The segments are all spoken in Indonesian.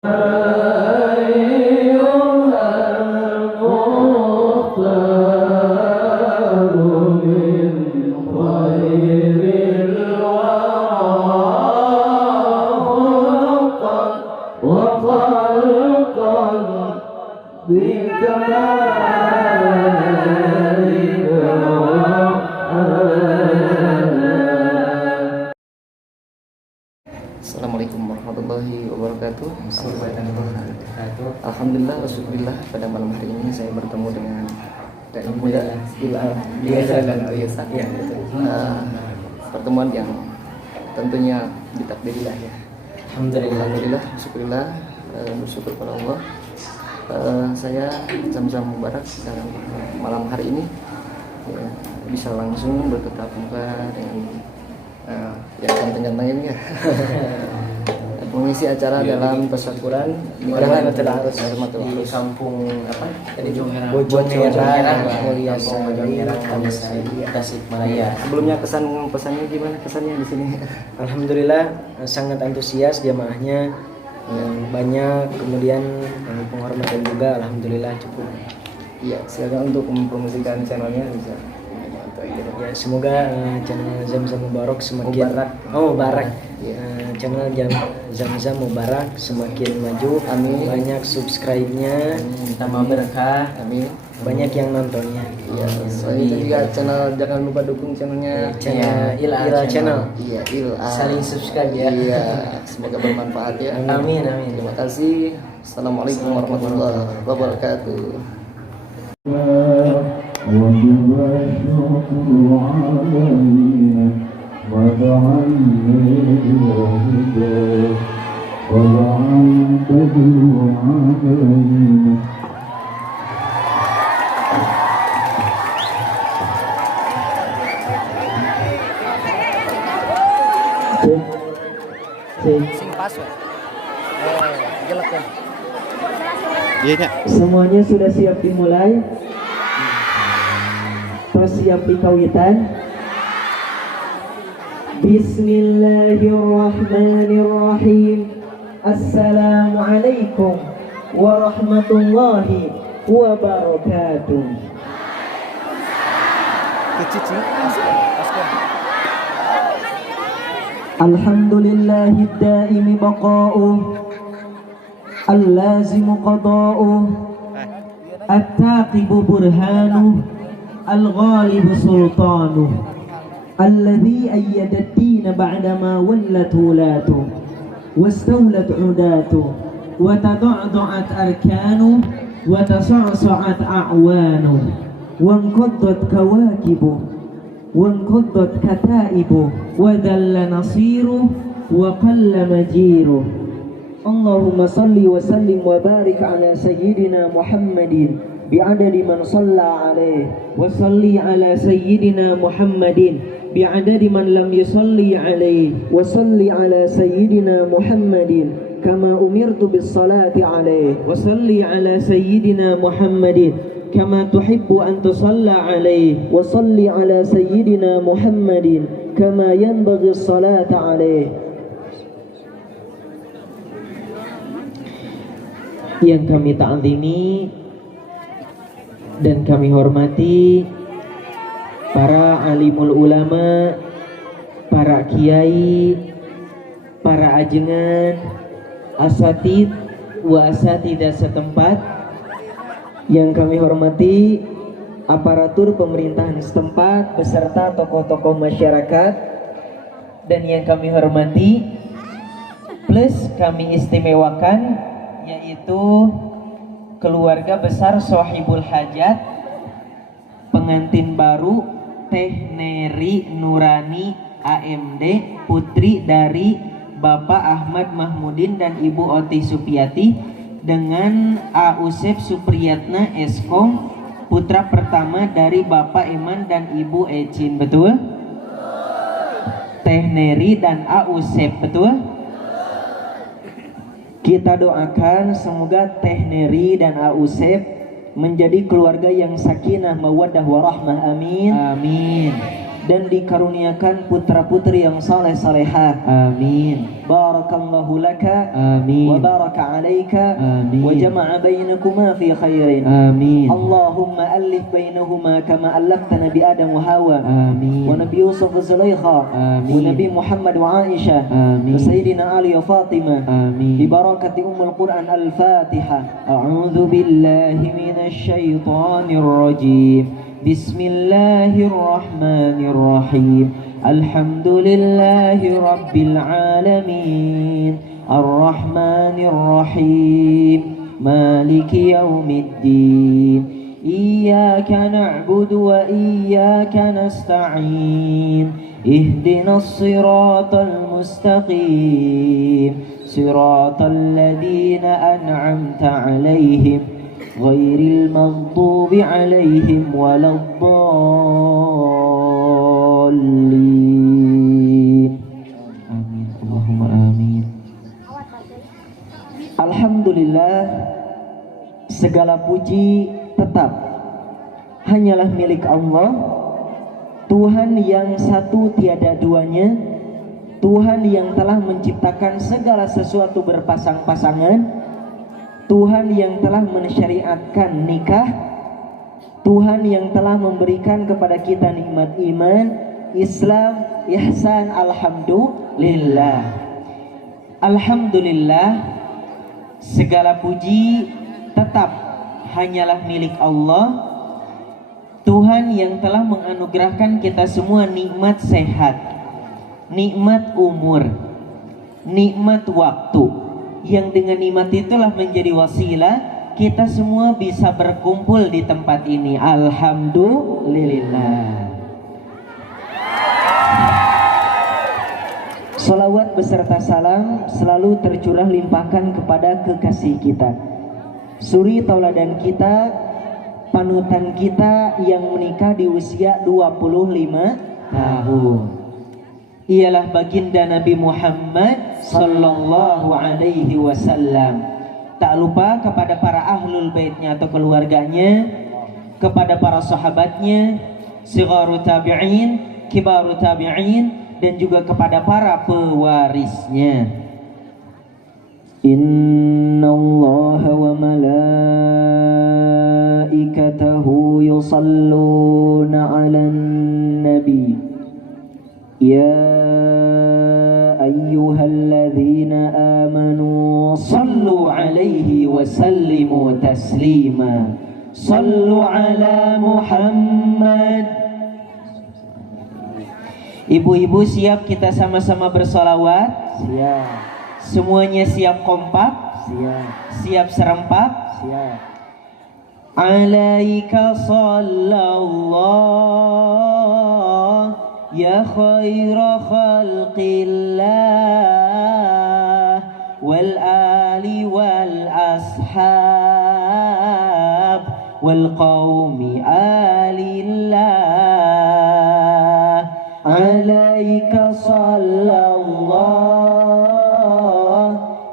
Assalamualaikum warahmatullahi wabarakatuh. Alhamdulillah, Rasulullah, pada malam hari ini saya bertemu dengan Dai Muda Ilham dan Ayasa. Pertemuan yang tentunya ditakdirilah ya. Alhamdulillah, syukurillah, bersyukur pada Allah. Saya Zamzam Mubarak dalam malam hari ini ya, bisa langsung bertatap muka dengan yang ganteng-ganteng ini ya. Mengisi acara dalam tasyakuran di kampung apa? Bojong-Merah, Mulia Tasikmalaya. Sebelumnya pesannya gimana kesannya di sini? Alhamdulillah sangat antusias jamaahnya, banyak, kemudian penghormatan juga, alhamdulillah cukup. Iya, silakan untuk mempromosikan channelnya bisa. Ya, semoga channel Zamzam Mubarak semakin Mubarak. Channel Zamzam Mubarak semakin maju. Amin. Banyak subscribe-nya, tambah berkah. Amin. Banyak yang nontonnya. Iya. Selain itu juga channel, jangan lupa dukung channelnya. Channel Ila Channel. Iya, Ila. Saling subscribe ya. Iya. Semoga bermanfaat ya. Amin. Terima kasih. Assalamualaikum warahmatullahi wabarakatuh. وجب الشكر علينا وجعلنا هداك وجعلت علينا. Semuanya sudah siap dimulai? Siap dikawitan. Bismillahirrahmanirrahim. Assalamualaikum warahmatullahi wabarakatuh. Alhamdulillahid daimi baqa'uh, al-lazimu qada'uh, at-taqibu burhanuh, الغالب سلطانه الذي أيد الدين بعدما ولت ولاته واستولت عداته وتضعضعت أركانه وتصعصعت أعوانه وانقضت كواكبه وانقضت كتائبه وذل نصيره وقل مجيره. اللهم صل وسلم وبارك على سيدنا محمد بعدد من صلى عليه وصلي على سيدنا محمد بعدد من لم يصلي عليه وصلي على سيدنا محمد كما أمرت بالصلاة عليه وصلي على سيدنا محمد كما تحب أن تصلى عليه وصلي على سيدنا محمد كما ينبغي الصلاة عليه. Yang kami ta'zimi dan kami hormati para alimul ulama, para kiai, para ajengan, asatid wa asatidah setempat. Yang kami hormati aparatur pemerintahan setempat beserta tokoh-tokoh masyarakat. Dan yang kami hormati plus kami istimewakan yaitu keluarga besar Sohibul Hajat, pengantin baru Teh Neri Nurani AMD, putri dari Bapak Ahmad Mahmudin dan Ibu Oti Supiati, dengan A. Usep Supriyatna Eskom, putra pertama dari Bapak Iman dan Ibu Ecin. Betul? Teh Neri dan A. Usep, betul? Kita doakan semoga Teh Neri dan A. Usep menjadi keluarga yang sakinah mawaddah warahmah, amin. Amin. dan dikaruniakan putra-putri yang saleh-salehah. Amin. Barakallahu laka Amin. wa baraka alaika Amin. wa jama'a bainakuma fi khairin. Amin. Allahumma alif bainahuma kama allafta Nabi Adam wa Hawa Amin. wa Nabi Yusuf wa Zulaikha Amin. wa Nabi Muhammad wa Aisyah Amin. wa Sayyidina Ali wa Fatimah Amin. bi barakati Ummul Quran Al-Fatihah. A'udzu billahi minasy syaithanir rajim. Bismillahirrahmanirrahim. Alhamdulillahi rabbil alamin. Ar-Rahmanir-Rahim. Maliki yaumiddin. Iyyaka na'budu wa iyyaka nasta'in. Ihdinas siratal mustaqim. Siratal ladzina an'amta 'alaihim ghairil maghdubi 'alaihim waladdallin. Amin. Allahumma amin. Alhamdulillah, segala puji tetap hanyalah milik Allah, Tuhan yang satu tiada duanya, Tuhan yang telah menciptakan segala sesuatu berpasang-pasangan, Tuhan yang telah mensyariatkan nikah, Tuhan yang telah memberikan kepada kita nikmat iman, Islam, ihsan. Alhamdulillah. Alhamdulillah, segala puji tetap hanyalah milik Allah, Tuhan yang telah menganugerahkan kita semua nikmat sehat, nikmat umur, nikmat waktu, yang dengan nikmat itulah menjadi wasilah kita semua bisa berkumpul di tempat ini. Alhamdulillah. Salawat beserta salam selalu tercurah limpahkan kepada kekasih kita, suri tauladan kita, panutan kita yang menikah di usia 25 tahun. Ialah baginda Nabi Muhammad sallallahu alaihi wasallam. Tak lupa kepada para ahlul baitnya atau keluarganya, kepada para sahabatnya, sigharu tabi'in, kibaru tabi'in, dan juga kepada para pewarisnya. Inna Allah wa malaikatahu yusalluna 'alan nabi. Ya ayyuhalladzina amanu sallu 'alaihi wa sallimu taslima. Sallu 'ala Muhammad. Ibu-ibu siap kita sama-sama bersolawat? Siap. Semuanya siap kompak? Siap. Siap serempak? Siap. Alaika sallallahu ya khaira khalqillah wal ali wal ashab wal qawmi alillah. Alaika sallallahu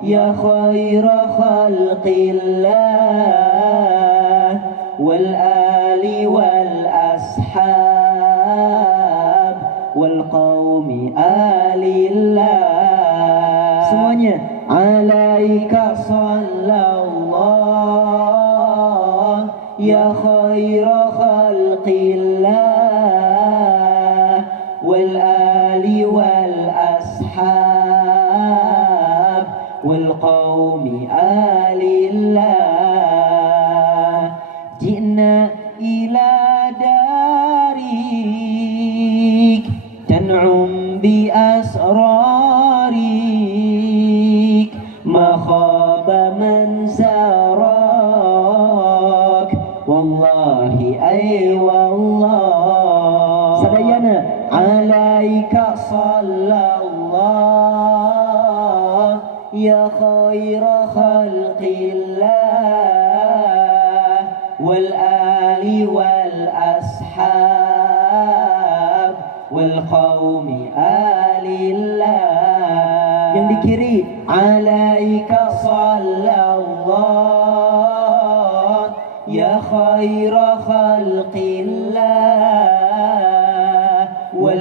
ya khaira khalqillah wal ali wal ashab wal qawmi alillah. Semuanya. Alaika sallallahu ya khaira khalqillah wal ali wal ashab wal qawmi alillah. Ji'na ila darik tan'um bi asrarik ma khaba man zarak wallahi ay wallah. Sadayana. Alaika sallallahu ya khaira khalqillah wal ali wal ashab wal qawmi alillah. Yang di kiri. Alaika sallallahu ya khaira khalqillah wal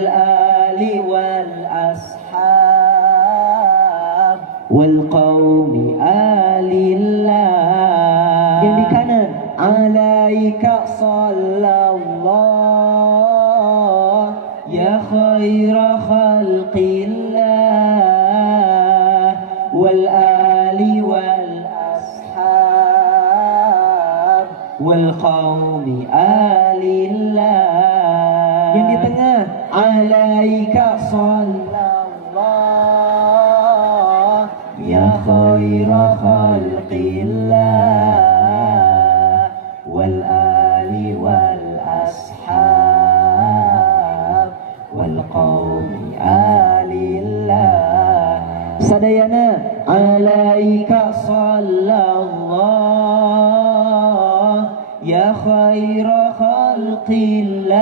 wal qaumi alillah. Yang di tengah, alaika sallallahu ya khaira khalqillah wal ali wal ashab wal qaumi alillah. Sadayana, alaika sallallahu ya khaira khalqillah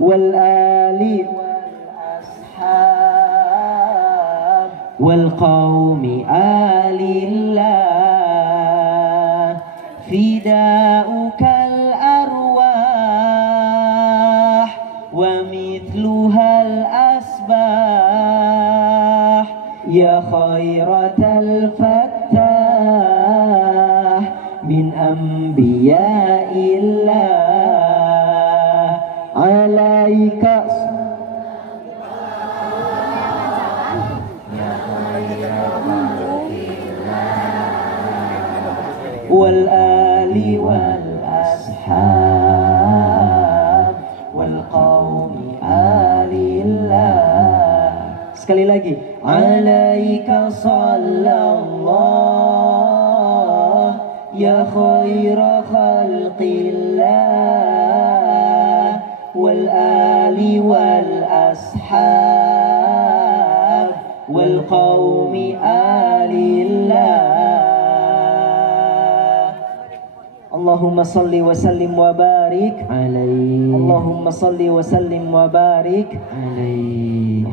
wal ali wal ashab wal qaumi alillah. Fida'ukal arwah wa mithluhal asbah ya khairatal fattah min anbiya'illah. Alaika wal ali wal ashab wal qaumi alillah. Sekali lagi, alaika sallallahu ya khaira khalqillah wal ali wal ashab wal qaumi alillah. Allahumma salli wa sallim wa barik alaihi. Allahumma salli wa sallim wa barik alaihi.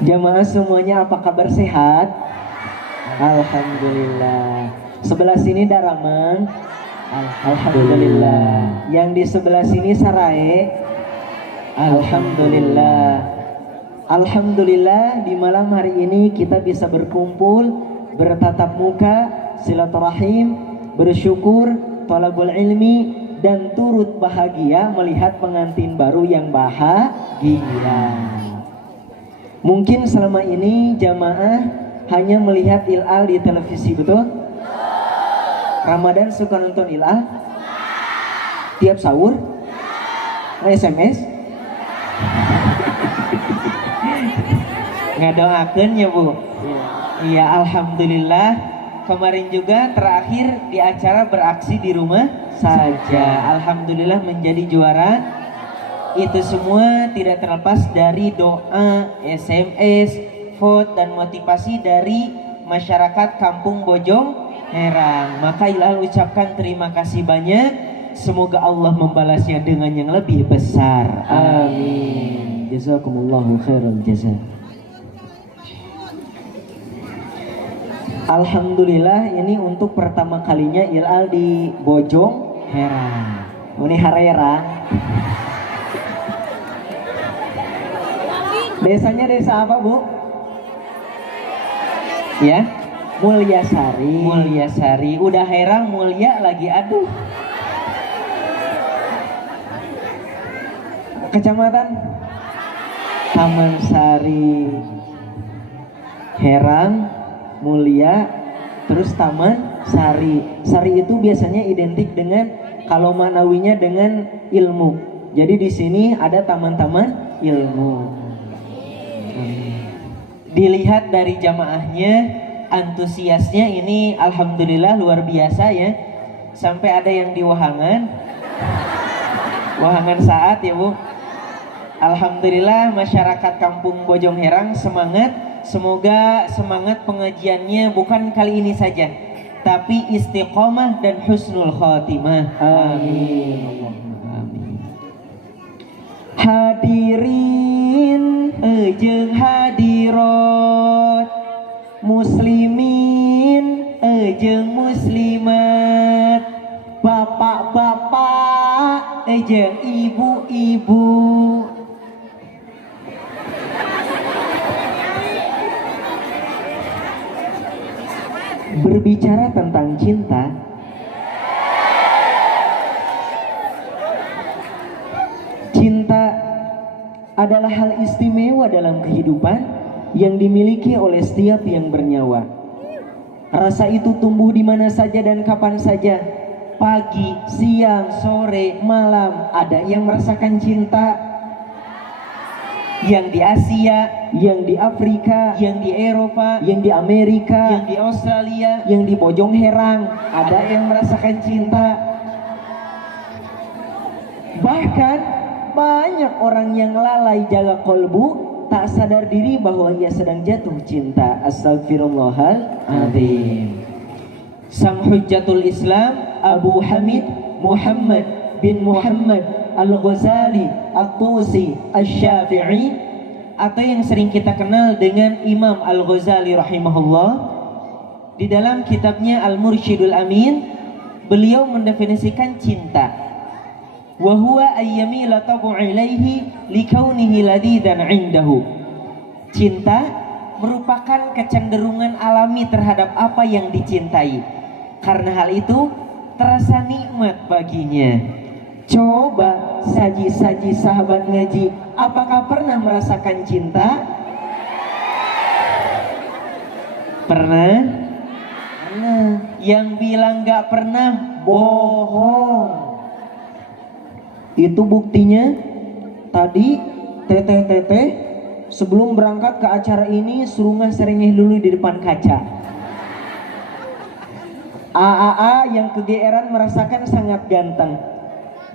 Jamaah semuanya apa kabar, sehat? Alhamdulillah. Sebelah sini Daraman. Alhamdulillah. Yang di sebelah sini Sarae. Alhamdulillah. Alhamdulillah di malam hari ini kita bisa berkumpul, bertatap muka, silaturahim, bersyukur, thalabul ilmi, dan turut bahagia melihat pengantin baru yang bahagia. Mungkin selama ini jamaah hanya melihat Ilal di televisi, betul? Ramadan suka nonton Ilal? Tiap sahur? SMS? Ngadoakeun ya Bu? Iya, alhamdulillah. Kemarin juga terakhir di acara beraksi di rumah saja. Alhamdulillah menjadi juara. Itu semua tidak terlepas dari doa, SMS, vote, dan motivasi dari masyarakat Kampung Bojong Herang. Maka Ilal ucapkan terima kasih banyak. Semoga Allah membalasnya dengan yang lebih besar. Amin. Jazakumullahu khairal jazaa. Alhamdulillah ini untuk pertama kalinya Ilal di Bojong Herang. Ini Harerang. Desanya desa apa, Bu? Ya, Mulyasari. Mulyasari. Udah Herang, Mulya lagi, aduh. Kecamatan Taman Sari. Herang, Mulya, terus Taman Sari. Sari itu biasanya identik dengan, kalau manawinya dengan ilmu. Jadi di sini ada taman-taman ilmu. Dilihat dari jamaahnya, antusiasnya ini alhamdulillah luar biasa ya. Sampai ada yang di Wahangan saat ya Bu. Alhamdulillah masyarakat Kampung Bojong Herang semangat. Semoga semangat pengajiannya bukan kali ini saja, tapi istiqomah dan husnul khotimah. Amin. Hadirin jeung hadirat, muslimin jeung muslimat, bapak-bapak jeung ibu-ibu. Berbicara tentang cinta, cinta adalah hal istimewa dalam kehidupan yang dimiliki oleh setiap yang bernyawa. Rasa itu tumbuh di mana saja dan kapan saja. Pagi, siang, sore, malam. Ada yang merasakan cinta. Yang di Asia, yang di Afrika, yang di Eropa, yang di Amerika, yang di Australia, yang di Bojong Herang. Ada yang merasakan cinta. Bahkan banyak orang yang lalai jaga kolbu, tak sadar diri bahwa ia sedang jatuh cinta. Astagfirullahaladzim. Sang Hujjatul Islam Abu Hamid Muhammad bin Muhammad Al-Ghazali At-Tusi Asy-Syafi'i, atau yang sering kita kenal dengan Imam Al-Ghazali rahimahullah, di dalam kitabnya Al-Mursyidul Amin, beliau mendefinisikan cinta, wa huwa ayyamila tabu ilaihi likaunihi ladidan indahu. Cinta merupakan kecenderungan alami terhadap apa yang dicintai, karena hal itu terasa nikmat baginya. Coba saji-saji sahabat ngaji, apakah pernah merasakan cinta? Pernah? Pernah. Yang bilang gak pernah bohong. Itu buktinya tadi teteh-teteh sebelum berangkat ke acara ini suruh ngeserengeh dulu di depan kaca. AAA yang kegeeran merasakan sangat ganteng.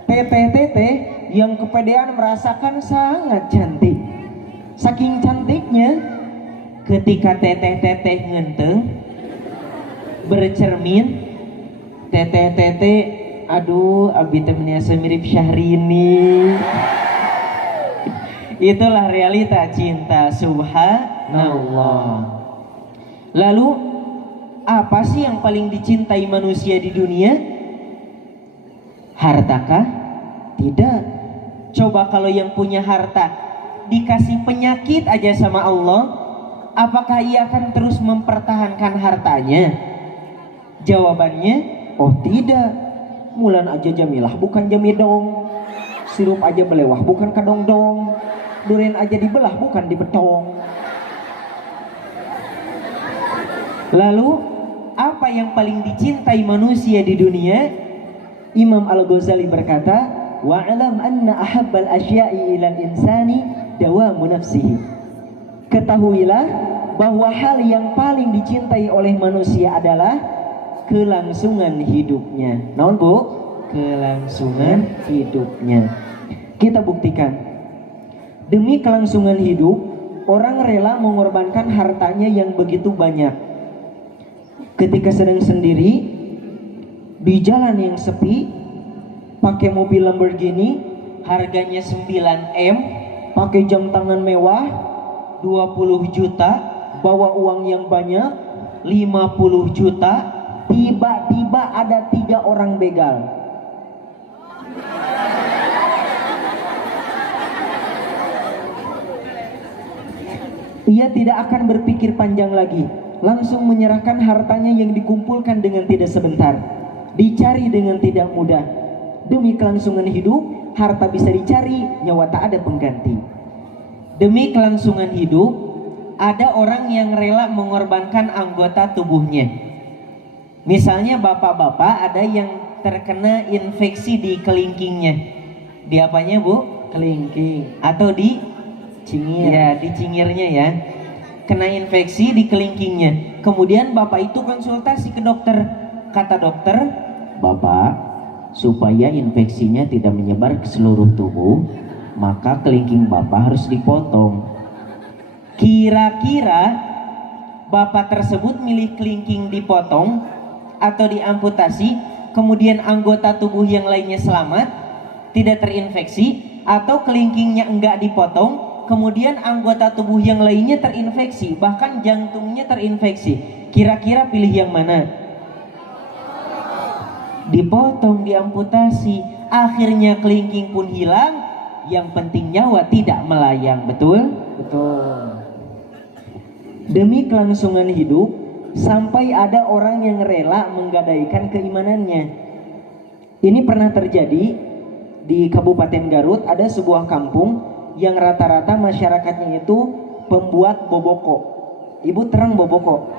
Teteh-teteh yang kepedean merasakan sangat cantik. Saking cantiknya, ketika teteh-teteh ngenteng bercermin, teteh-teteh, aduh abi temennya semirip Syahrini. Itulah realita cinta, subhanallah. Lalu apa sih yang paling dicintai manusia di dunia? Hartakah? Tidak. Coba kalau yang punya harta dikasih penyakit aja sama Allah, apakah ia akan terus mempertahankan hartanya? Jawabannya, oh tidak. Mulan aja jamilah bukan jamidong. Sirup aja belewah bukan kadongdong. Duren aja dibelah bukan dibetong. Lalu apa yang paling dicintai manusia di dunia? Imam Al-Ghazali berkata, wa'alam anna ahabbal asya'i ilal insani dawamu nafsihi. Ketahuilah bahwa hal yang paling dicintai oleh manusia adalah kelangsungan hidupnya. Naon bu? Kelangsungan hidupnya. Kita buktikan. Demi kelangsungan hidup, orang rela mengorbankan hartanya yang begitu banyak. Ketika sedang sendiri di jalan yang sepi, pakai mobil Lamborghini harganya 9M, pakai jam tangan mewah 20 juta, bawa uang yang banyak 50 juta, tiba-tiba ada 3 orang begal. Ia tidak akan berpikir panjang lagi, langsung menyerahkan hartanya yang dikumpulkan dengan tidak sebentar, dicari dengan tidak mudah. Demi kelangsungan hidup, harta bisa dicari, nyawa tak ada pengganti. Demi kelangsungan hidup, ada orang yang rela mengorbankan anggota tubuhnya. Misalnya bapak-bapak ada yang terkena infeksi di kelingkingnya. Di apanya bu? Kelingking. Atau di cingir. Ya, di cingirnya ya. Kena infeksi di kelingkingnya. Kemudian bapak itu konsultasi ke dokter. Kata dokter, Bapak, supaya infeksinya tidak menyebar ke seluruh tubuh, maka kelingking Bapak harus dipotong. Kira-kira Bapak tersebut milih kelingking dipotong atau diamputasi, kemudian anggota tubuh yang lainnya selamat, tidak terinfeksi, atau kelingkingnya enggak dipotong, kemudian anggota tubuh yang lainnya terinfeksi, bahkan jantungnya terinfeksi. Kira-kira pilih yang mana? Dipotong, diamputasi, akhirnya kelingking pun hilang, yang penting nyawa tidak melayang. Betul? Betul. Demi kelangsungan hidup, sampai ada orang yang rela menggadaikan keimanannya. Ini pernah terjadi di Kabupaten Garut. Ada sebuah kampung yang rata-rata masyarakatnya itu pembuat boboko. Ibu terang boboko?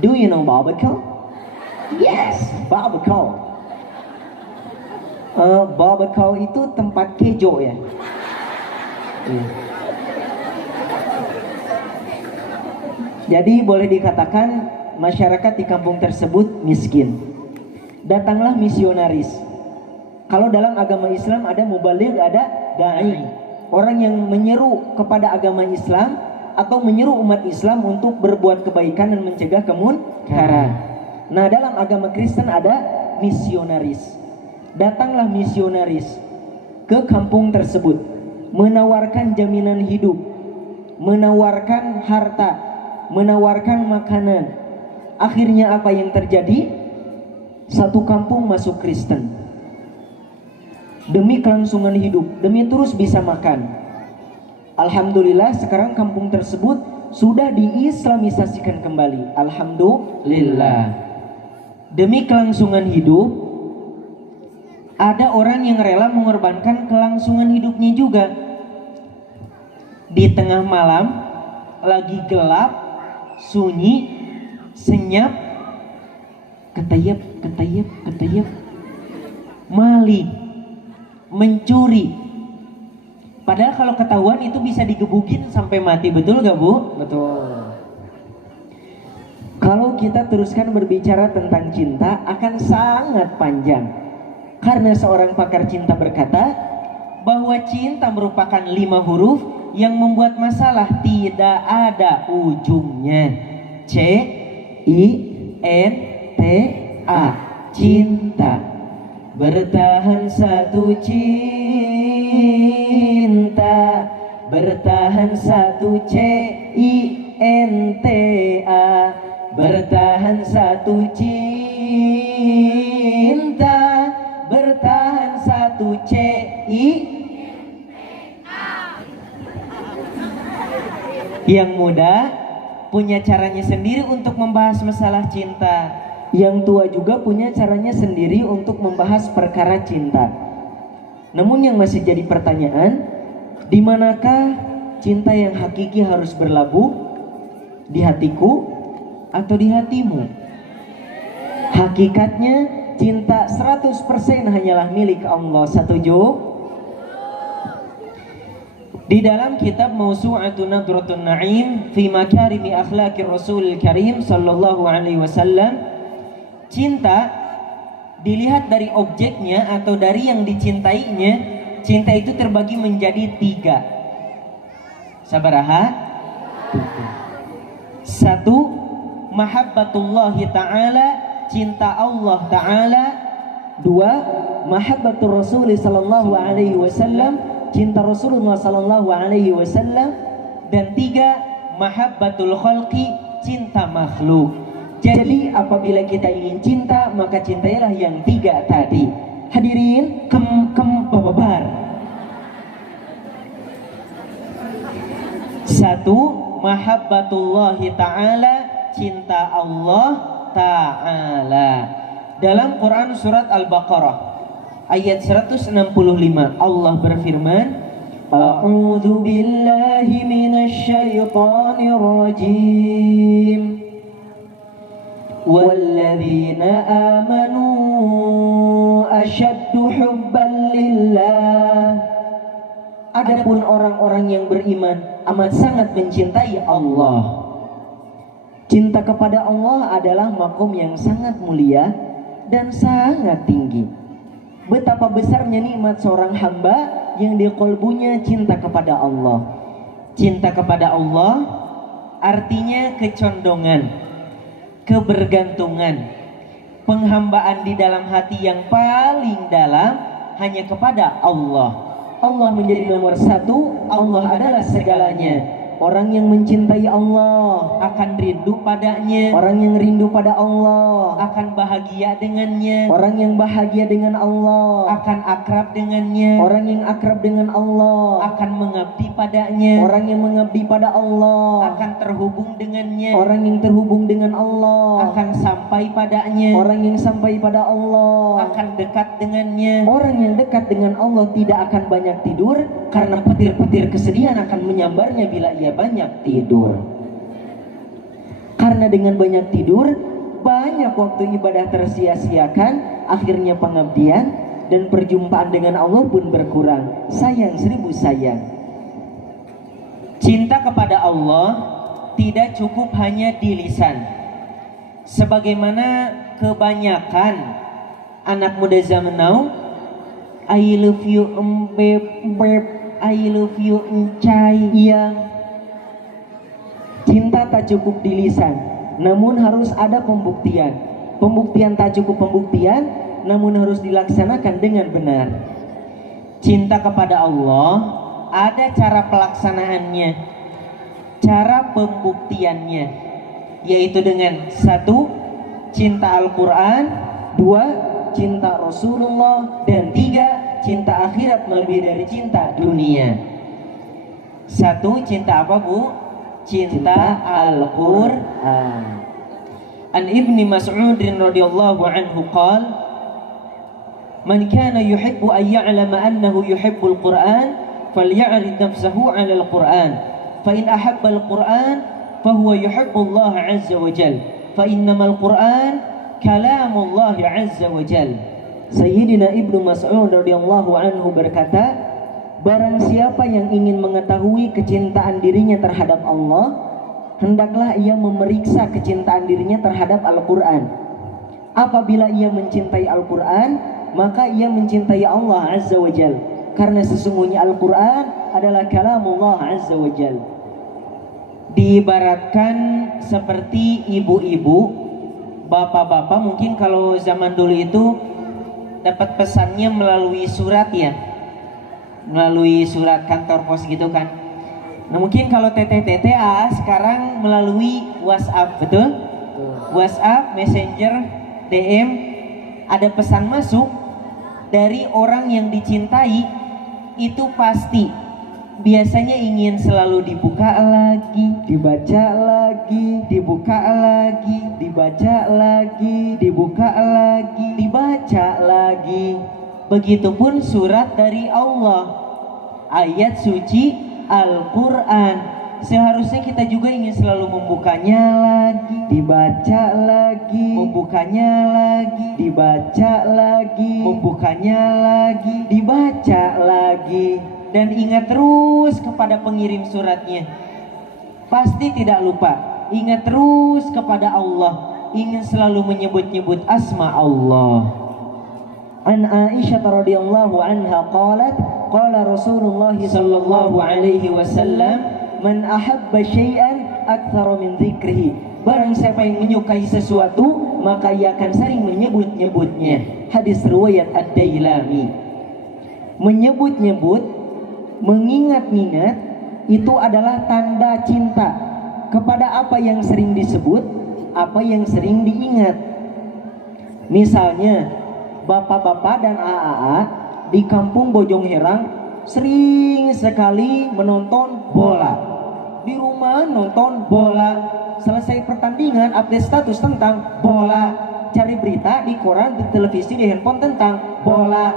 Do you know boboko? Yes, boboko. Boboko itu tempat kejo ya. Jadi boleh dikatakan masyarakat di kampung tersebut miskin. Datanglah misionaris. Kalau dalam agama Islam ada mubaligh, ada da'i. Orang yang menyeru kepada agama Islam atau menyeru umat Islam untuk berbuat kebaikan dan mencegah kemungkaran. Nah, dalam agama Kristen ada misionaris. Datanglah misionaris ke kampung tersebut, menawarkan jaminan hidup, menawarkan harta, menawarkan makanan. Akhirnya apa yang terjadi? Satu kampung masuk Kristen. Demi kelangsungan hidup, demi terus bisa makan. Alhamdulillah sekarang kampung tersebut sudah diislamisasikan kembali. Alhamdulillah. Demi kelangsungan hidup, ada orang yang rela mengorbankan kelangsungan hidupnya juga. Di tengah malam, lagi gelap, sunyi, senyap, ketayap, maling, mencuri. Padahal kalau ketahuan itu bisa digebukin sampai mati, betul gak Bu? Betul. Kalau kita teruskan berbicara tentang cinta akan sangat panjang. Karena seorang pakar cinta berkata bahwa cinta merupakan 5 huruf yang membuat masalah tidak ada ujungnya. C-I-N-T-A, cinta. Bertahan satu cinta, bertahan satu C-I-N-T-A, bertahan satu cinta, bertahan satu Yang muda punya caranya sendiri untuk membahas masalah cinta. Yang tua juga punya caranya sendiri untuk membahas perkara cinta. Namun yang masih jadi pertanyaan, di manakah cinta yang hakiki harus berlabuh? Di hatiku atau di hatimu? Hakikatnya cinta 100% hanyalah milik Allah. Setuju? Di dalam kitab Mawsu'atun Nadratun Na'im fi Makarimi Akhlaqir Rasulil Karim sallallahu alaihi wasallam, cinta dilihat dari objeknya atau dari yang dicintainya. Cinta itu terbagi menjadi 3. Sabaraha? 1. Mahabbatullahi ta'ala, cinta Allah ta'ala. 2. Mahabbatur Rasul sallallahu alaihi wasallam, cinta Rasulullah sallallahu alaihi wasallam. Dan 3. Mahabbatul khalqi, cinta makhluk. Jadi apabila kita ingin cinta, maka cintailah yang 3 tadi. Hadirin, babar. 1. Mahabbatullahi ta'ala, cinta Allah ta'ala. Dalam Quran surat Al-Baqarah ayat 165 Allah berfirman, A'udzu billahi minasy syaithanir rajim. Walladzina amanu asyaddu hubban lillah. Adapun orang-orang yang beriman amat sangat mencintai Allah. Cinta kepada Allah adalah makom yang sangat mulia dan sangat tinggi. Betapa besarnya nikmat seorang hamba yang di qalbunya cinta kepada Allah. Cinta kepada Allah artinya kecondongan, kebergantungan, penghambaan di dalam hati yang paling dalam hanya kepada Allah. Allah menjadi nomor 1, Allah adalah segalanya. Orang yang mencintai Allah akan rindu padanya, orang yang rindu pada Allah akan bahagia dengannya, orang yang bahagia dengan Allah akan akrab dengannya, orang yang akrab dengan Allah akan mengabdi padanya, orang yang mengabdi pada Allah akan terhubung dengannya, orang yang terhubung dengan Allah akan sampai padanya, orang yang sampai pada Allah akan dekat dengannya. orang yang dekat dengan Allah tidak akan banyak tidur karena petir-petir kesedihan akan menyambarnya bila ia banyak tidur. Karena dengan banyak tidur, banyak waktu ibadah tersia-siakan, akhirnya pengabdian dan perjumpaan dengan Allah pun berkurang. Sayang 1000 sayang. Cinta kepada Allah tidak cukup hanya di lisan. Sebagaimana kebanyakan anak muda zaman now, I love you beb, I love you encai. Iya. Cinta tak cukup di lisan, namun harus ada pembuktian. Pembuktian tak cukup pembuktian, namun harus dilaksanakan dengan benar. Cinta kepada Allah ada cara pelaksanaannya, cara pembuktiannya, yaitu dengan 1. Cinta Al-Quran, 2. Cinta Rasulullah, dan 3. Cinta akhirat melebihi dari cinta dunia. 1. Cinta apa, Bu? Cinta Al-Quran. An Ibni Mas'ud radhiyallahu anhu qala, man kana yuhibbu an ya'lama annahu yuhibbul Qur'an falya'rid nafsahu 'ala al-Qur'an fa in ahabba al-Qur'an fa huwa yuhibbu Allah 'azza wa jalla fa innamal Qur'an kalamullah 'azza wa jalla. Sayyidina Ibnu Mas'ud radhiyallahu anhu berkata, barang siapa yang ingin mengetahui kecintaan dirinya terhadap Allah, hendaklah ia memeriksa kecintaan dirinya terhadap Al-Quran. Apabila ia mencintai Al-Quran, maka ia mencintai Allah Azza wa Jal. Karena sesungguhnya Al-Quran adalah kalamullah Azza wa Jal. Diibaratkan seperti ibu-ibu, bapak-bapak mungkin kalau zaman dulu itu dapat pesannya melalui surat ya, melalui surat kantor pos gitu kan. Nah mungkin kalau TTA sekarang melalui WhatsApp, betul? WhatsApp, Messenger, DM, ada pesan masuk dari orang yang dicintai, itu pasti biasanya ingin selalu dibuka lagi, dibaca lagi, dibuka lagi, dibaca lagi, dibuka lagi, dibaca lagi. Begitupun surat dari Allah, ayat suci Al-Quran. Seharusnya kita juga ingin selalu membukanya lagi, dibaca lagi, membukanya lagi, dibaca lagi, membukanya lagi, dibaca lagi. Dan ingat terus kepada pengirim suratnya. Pasti tidak lupa. Ingat terus kepada Allah. Ingin selalu menyebut-nyebut asma Allah. An Aisyah radhiyallahu anha qalat qala Rasulullah sallallahu alaihi wasallam man ahabba syai'an aktsara min dzikrihi. Barang siapa yang menyukai sesuatu, maka ia akan sering menyebut-nyebutnya. Hadis riwayat Ad-Dailami. Menyebut-nyebut, mengingat-ingat itu adalah tanda cinta kepada apa yang sering disebut, apa yang sering diingat. Misalnya bapak-bapak dan AA di kampung Bojong Herang sering sekali menonton bola. Di rumah nonton bola, selesai pertandingan update status tentang bola, cari berita di koran, di televisi, di handphone tentang bola.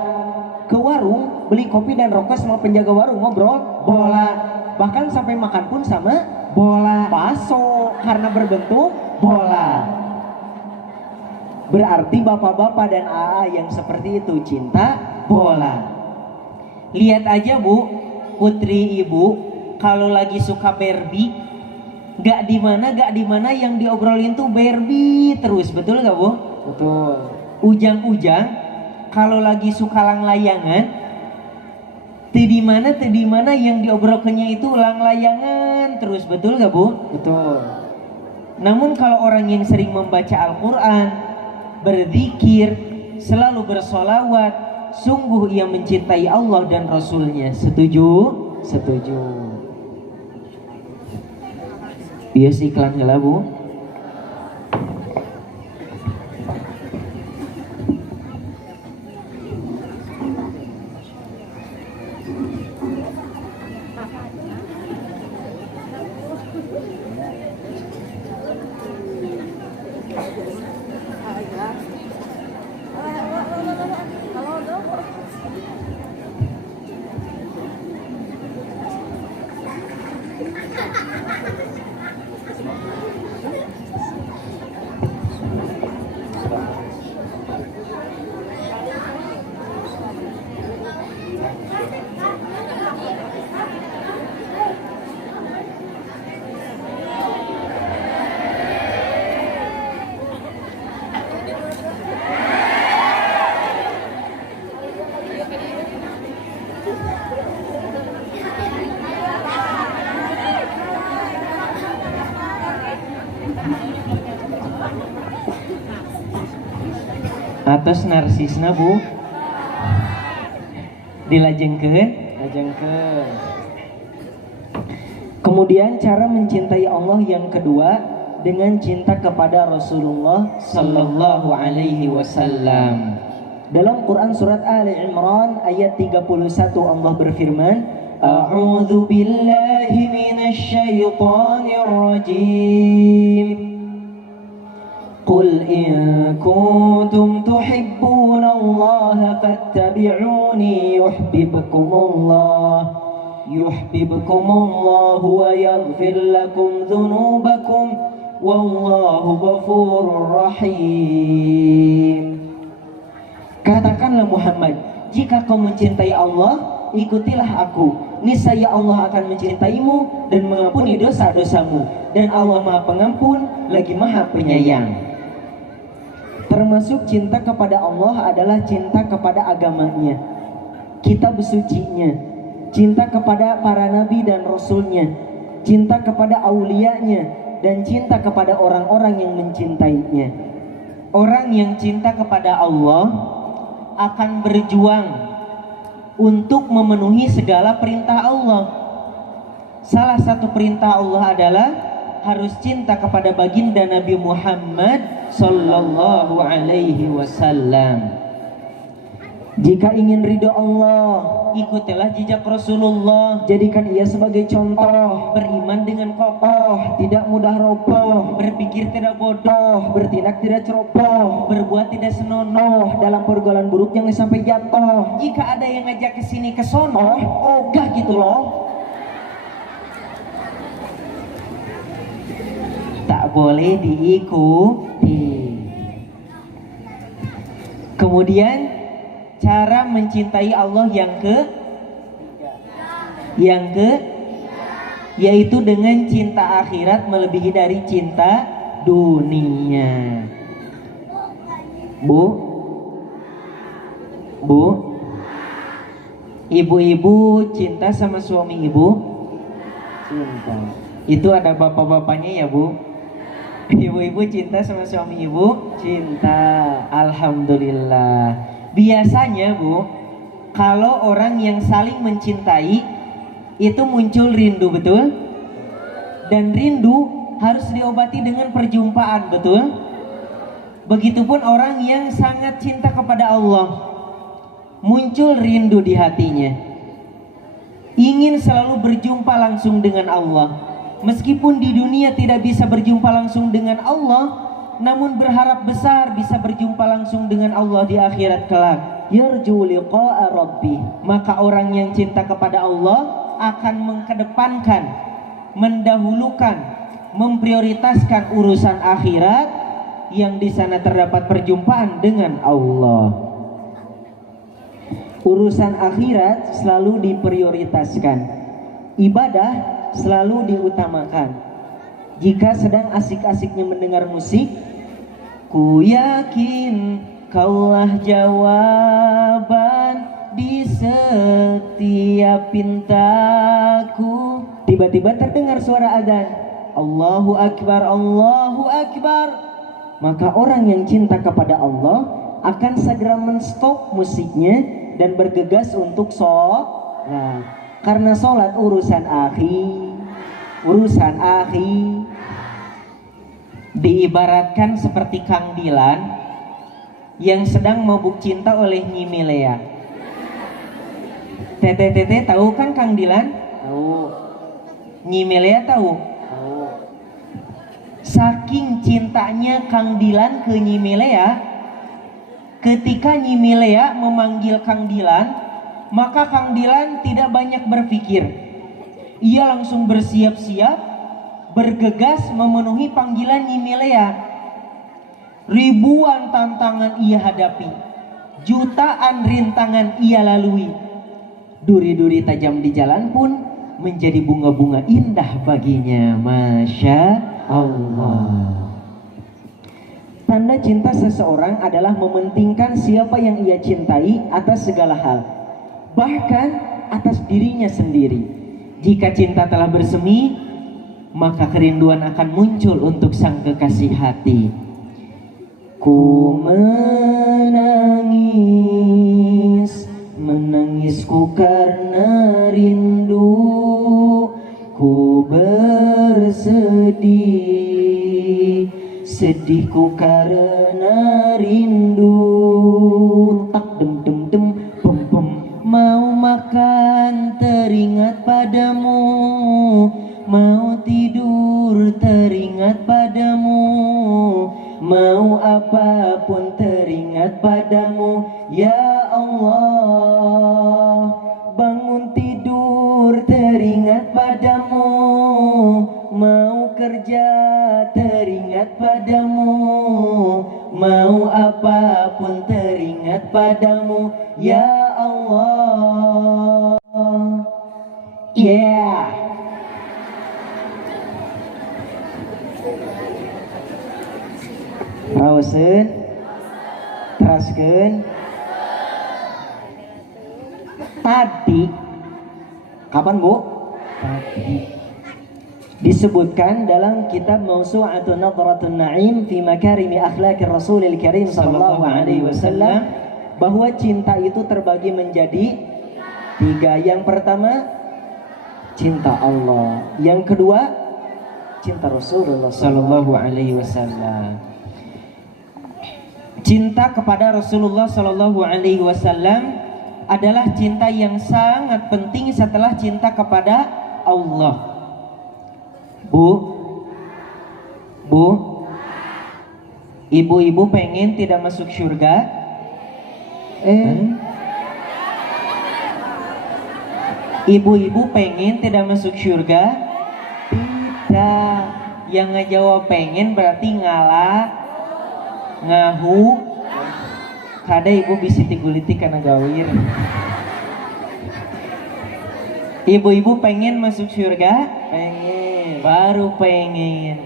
Ke warung beli kopi dan rokok sama penjaga warung, ngobrol bola. Bahkan sampai makan pun sama bola. Bakso karena berbentuk bola. Berarti bapak-bapak dan AA yang seperti itu cinta bola. Lihat aja Bu, putri ibu kalau lagi suka Barbie, gak di mana yang diobrolin tuh Barbie terus, betul gak Bu? Betul. Ujang-ujang kalau lagi suka lang-layangan, di mana yang diobrolkannya itu lang-layangan terus, betul gak Bu? Betul. Namun kalau orang yang sering membaca Al-Quran, berzikir, selalu bersolawat, sungguh ia mencintai Allah dan Rasulnya. Setuju? Setuju. Bias iklan heula Bu. Atas narsisna Bu dilajengkeun. Lajengkeun. Kemudian cara mencintai Allah yang kedua dengan cinta kepada Rasulullah Sallallahu alaihi wasallam. Dalam Quran surat Ali Imran ayat 31 Allah berfirman, A'udzu billahi minasyaitonir rajim. Qul in kuntum tuhibbunallaha fattabi'uni yuhibbukumullah wa yaghfir lakum dzunubakum wallahu ghafurur rahim. Katakanlah Muhammad, jika kau mencintai Allah, ikutilah aku. Niscaya Allah akan mencintaimu dan mengampuni dosa-dosamu. Dan Allah Maha Pengampun lagi Maha Penyayang. Termasuk cinta kepada Allah adalah cinta kepada agamanya, kitab sucinya, cinta kepada para nabi dan rasulnya, cinta kepada aulianya, dan cinta kepada orang-orang yang mencintainya. Orang yang cinta kepada Allah akan berjuang untuk memenuhi segala perintah Allah. Salah satu perintah Allah adalah harus cinta kepada baginda Nabi Muhammad sallallahu alaihi wasallam. Jika ingin ridho Allah, ikutilah jejak Rasulullah. jadikan ia sebagai contoh. Beriman dengan kokoh, Tidak mudah roboh, berpikir tidak bodoh, bertindak tidak ceroboh, berbuat tidak senonoh. dalam pergaulan buruk jangan sampai jatuh. Jika ada yang ngajak ke sini ke sono, ogah gitu loh. Tak boleh diikuti. Kemudian cara mencintai Allah yang yaitu dengan cinta akhirat melebihi dari cinta dunia. Bu, ibu-ibu cinta sama suami ibu? Cinta. Itu ada bapak-bapaknya ya Bu? Ibu-ibu cinta sama suami ibu? Cinta. Alhamdulillah. Biasanya Bu, kalau orang yang saling mencintai itu muncul rindu, betul? Dan rindu harus diobati dengan perjumpaan, betul? Begitupun orang yang sangat cinta kepada Allah, muncul rindu di hatinya, ingin selalu berjumpa langsung dengan Allah. Meskipun di dunia tidak bisa berjumpa langsung dengan Allah, namun berharap besar bisa berjumpa langsung dengan Allah di akhirat kelak. Yarju liqa'a rabbih. Maka orang yang cinta kepada Allah akan mengedepankan, mendahulukan, memprioritaskan urusan akhirat yang di sana terdapat perjumpaan dengan Allah. Urusan akhirat selalu diprioritaskan. Ibadah selalu diutamakan. Jika sedang asik-asiknya mendengar musik, ku yakin kaulah jawaban di setiap pintaku. Tiba-tiba terdengar suara adzan, Allahu Akbar, Allahu Akbar. Maka orang yang cinta kepada Allah akan segera menstop musiknya dan bergegas untuk sholat. Karena sholat urusan akhi, diibaratkan seperti Kang Dilan yang sedang mabuk cinta oleh Nyi Milea. Teteh tahu kan Kang Dilan? Tahu. Nyi Milea tahu? Tahu. Saking cintanya Kang Dilan ke Nyi Milea, ketika Nyi Milea memanggil Kang Dilan, maka Kang Dilan tidak banyak berpikir. Ia langsung bersiap-siap, bergegas memenuhi panggilan Nyi Milea. Ribuan tantangan ia hadapi, jutaan rintangan ia lalui. Duri-duri tajam di jalan pun menjadi bunga-bunga indah baginya. Masya Allah. Tanda cinta seseorang adalah mementingkan siapa yang ia cintai atas segala hal, bahkan atas dirinya sendiri. Jika cinta telah bersemi, maka kerinduan akan muncul untuk sang kekasih hati. Ku menangisku karena rindu, ku bersedih, sedihku karena rindu. Tak dem dem dem bem bem, mau makan teringat padamu, mau tidur teringat padamu, mau apapun teringat padamu. Ya Allah, bangun tidur teringat padamu, mau kerja teringat padamu, mau apapun teringat padamu. Ya Allah. Yeah. Raoseun, teraskeun. Tadi, kapan Bu? Tadi disebutkan dalam kitab Mawsu'atun Nadratun Na'im fi Makarimi Akhlaqir Rasulil Karim sallallahu alaihi wasallam bahwa cinta itu terbagi menjadi 3. Yang pertama, cinta Allah. Yang kedua, cinta Rasulullah sallallahu alaihi wasallam. Cinta kepada Rasulullah sallallahu alaihi wasallam adalah cinta yang sangat penting setelah cinta kepada Allah. Bu, ibu-ibu pengen tidak masuk surga? Ibu-ibu pengen tidak masuk surga? Tidak. Yang ngejawab pengen berarti ngalah, ngahu. Kada ibu bisa tiguliti karena gawir. Ibu-ibu pengen masuk surga? Pengen. Baru pengen.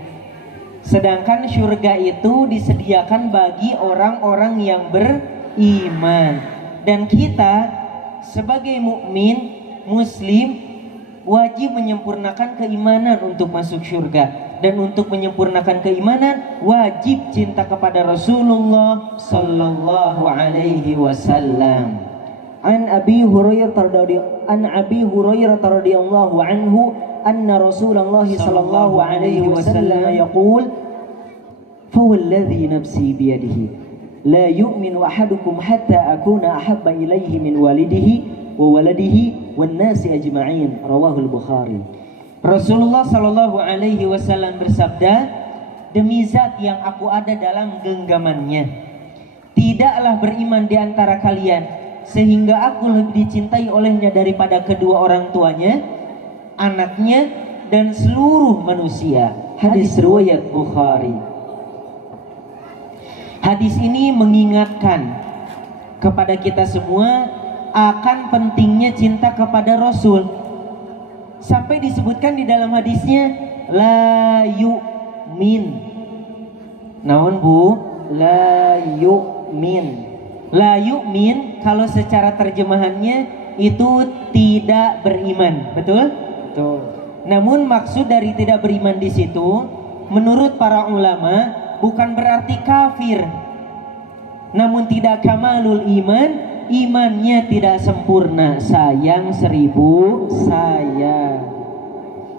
Sedangkan surga itu disediakan bagi orang-orang yang beriman. Dan kita sebagai mukmin, muslim, wajib menyempurnakan keimanan untuk masuk surga. Dan untuk menyempurnakan keimanan, wajib cinta kepada Rasulullah sallallahu alaihi wasallam. An Abi Hurairah radhiyallahu anhu anna Rasulullah sallallahu alaihi wasallam yaqul fawalladhi nafsi biyadihi la yu'minu ahadukum hatta akuna ahabba ilayhi min walidihi wa waladihi wan nasi ajma'in. Rawahul Bukhari. Rasulullah sallallahu alaihi wasallam bersabda, demi zat yang aku ada dalam genggamannya, tidaklah beriman di antara kalian sehingga aku lebih dicintai olehnya daripada kedua orang tuanya, anaknya, dan seluruh manusia. Hadis riwayat Bukhari. Hadis ini mengingatkan kepada kita semua akan pentingnya cinta kepada Rasul. Sampai disebutkan di dalam hadisnya, la yu'min. Naon Bu? La yu'min. La yu'min kalau secara terjemahannya itu tidak beriman, betul? Betul. Namun maksud dari tidak beriman di situ, menurut para ulama, bukan berarti kafir. Namun tidak kamalul iman, imannya tidak sempurna. Sayang 1000 sayang.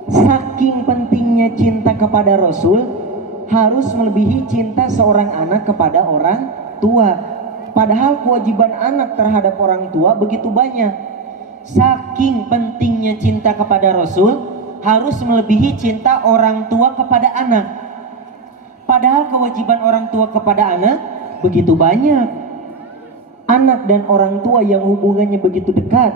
Saking pentingnya cinta kepada Rasul, harus melebihi cinta seorang anak kepada orang tua. Padahal kewajiban anak terhadap orang tua begitu banyak. Saking pentingnya cinta kepada Rasul, harus melebihi cinta orang tua kepada anak. Padahal kewajiban orang tua kepada anak begitu banyak. Anak dan orang tua yang hubungannya begitu dekat,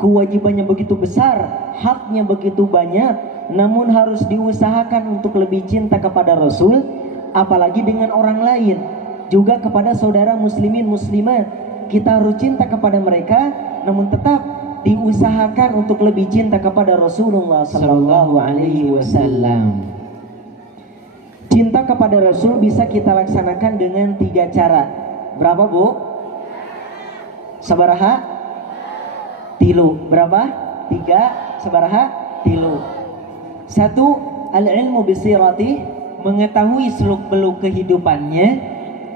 kewajibannya begitu besar, haknya begitu banyak, namun harus diusahakan untuk lebih cinta kepada Rasul, apalagi dengan orang lain. Juga kepada saudara muslimin muslimat, kita harus cinta kepada mereka, namun tetap diusahakan untuk lebih cinta kepada Rasulullah sallallahu alaihi wasallam. Cinta kepada Rasul bisa kita laksanakan dengan 3 cara. Berapa, Bu? Sabaraha? Tilu. Berapa? 3. Sabaraha? Tilu. 1. Al-ilmu bisirati, mengetahui seluk-beluk kehidupannya.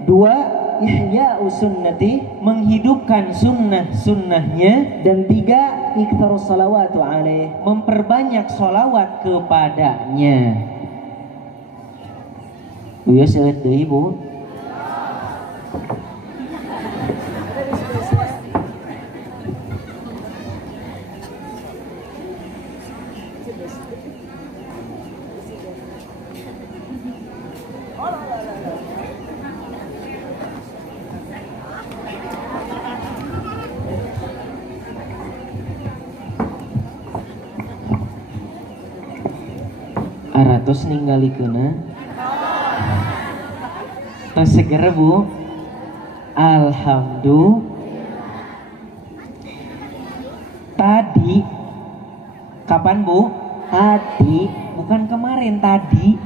2. Ihya'u sunnati, menghidupkan sunnah-sunnahnya. Dan 3. Iktharus salawatu alaih, memperbanyak salawat kepadanya. Buya seueur deui, Bu. Aratos ninggalikeuna tos seger, Bu. Alhamdulillah. Tadi kapan, Bu? Tadi, bukan kemarin, tadi.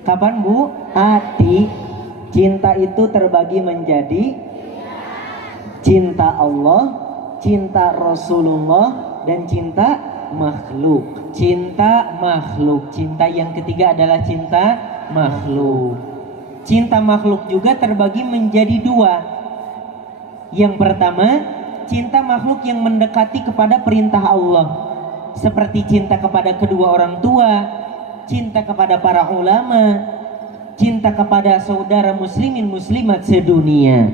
Kapan, Bu? Tadi. Cinta itu terbagi menjadi cinta Allah, cinta Rasulullah, dan cinta makhluk. Cinta makhluk. Cinta yang ketiga adalah cinta makhluk. Cinta makhluk juga terbagi menjadi 2. Yang pertama, cinta makhluk yang mendekati kepada perintah Allah, seperti cinta kepada kedua orang tua, cinta kepada para ulama, cinta kepada saudara muslimin muslimat sedunia.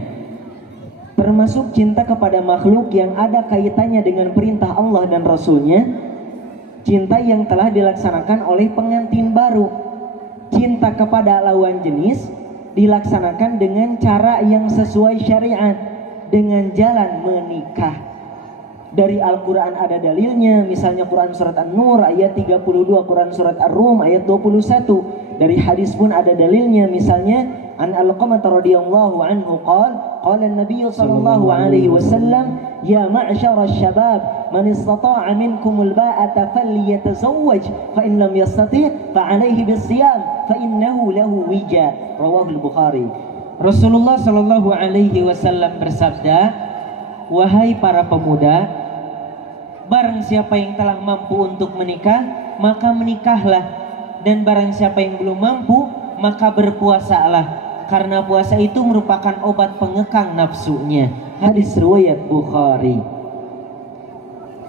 Termasuk cinta kepada makhluk yang ada kaitannya dengan perintah Allah dan Rasulnya, cinta yang telah dilaksanakan oleh pengantin baru. Cinta kepada lawan jenis dilaksanakan dengan cara yang sesuai syariat, dengan jalan menikah. Dari Al-Quran ada dalilnya, misalnya Quran surat An-Nur ayat 32, Quran surat Ar-Rum ayat 21. Dari hadis pun ada dalilnya, misalnya An Al-Qamah radhiyallahu anhu qala an-nabiy sallallahu alaihi wasallam, ya ma'syara asy-syabab man istata'a minkumul ba'ata falyatazawwaj fa in lam yastati' fa 'alaihi bis-siyam fa innahu lahu wija. Rawahu al-Bukhari. Rasulullah sallallahu alaihi wasallam bersabda, wahai para pemuda, barang siapa yang telah mampu untuk menikah, maka menikahlah, dan barang siapa yang belum mampu, maka berpuasalah, karena puasa itu merupakan obat pengekang nafsunya. Hadis riwayat Bukhari.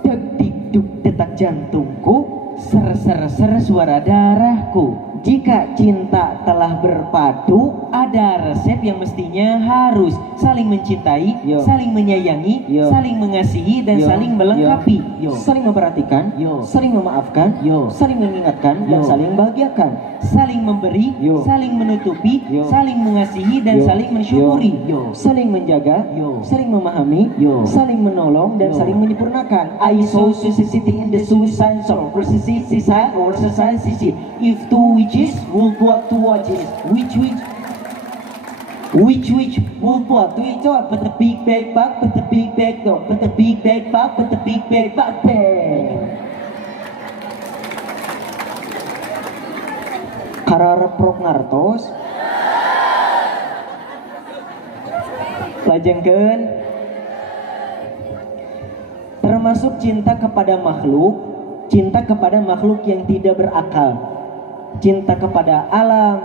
Deg-deg detak jantungku, ser-ser-ser suara darahku. Jika cinta telah berpadu, ada resep yang mestinya harus saling mencintai, saling menyayangi, saling mengasihi, dan saling melengkapi, saling memperhatikan, saling memaafkan, saling mengingatkan, dan saling membahagiakan, saling memberi, saling menutupi, saling mengasihi, dan saling mensyukuri, saling menjaga, saling memahami, saling menolong, dan saling menyempurnakan. I saw society in the suicide song, society or society. If two witches would what to watch is which would what to each other, but the big bag back, but the big bag dog, but the big bag back, but the big bag back bang. Kararep rok ngartos lajengkeun. Termasuk cinta kepada makhluk, cinta kepada makhluk yang tidak berakal, cinta kepada alam,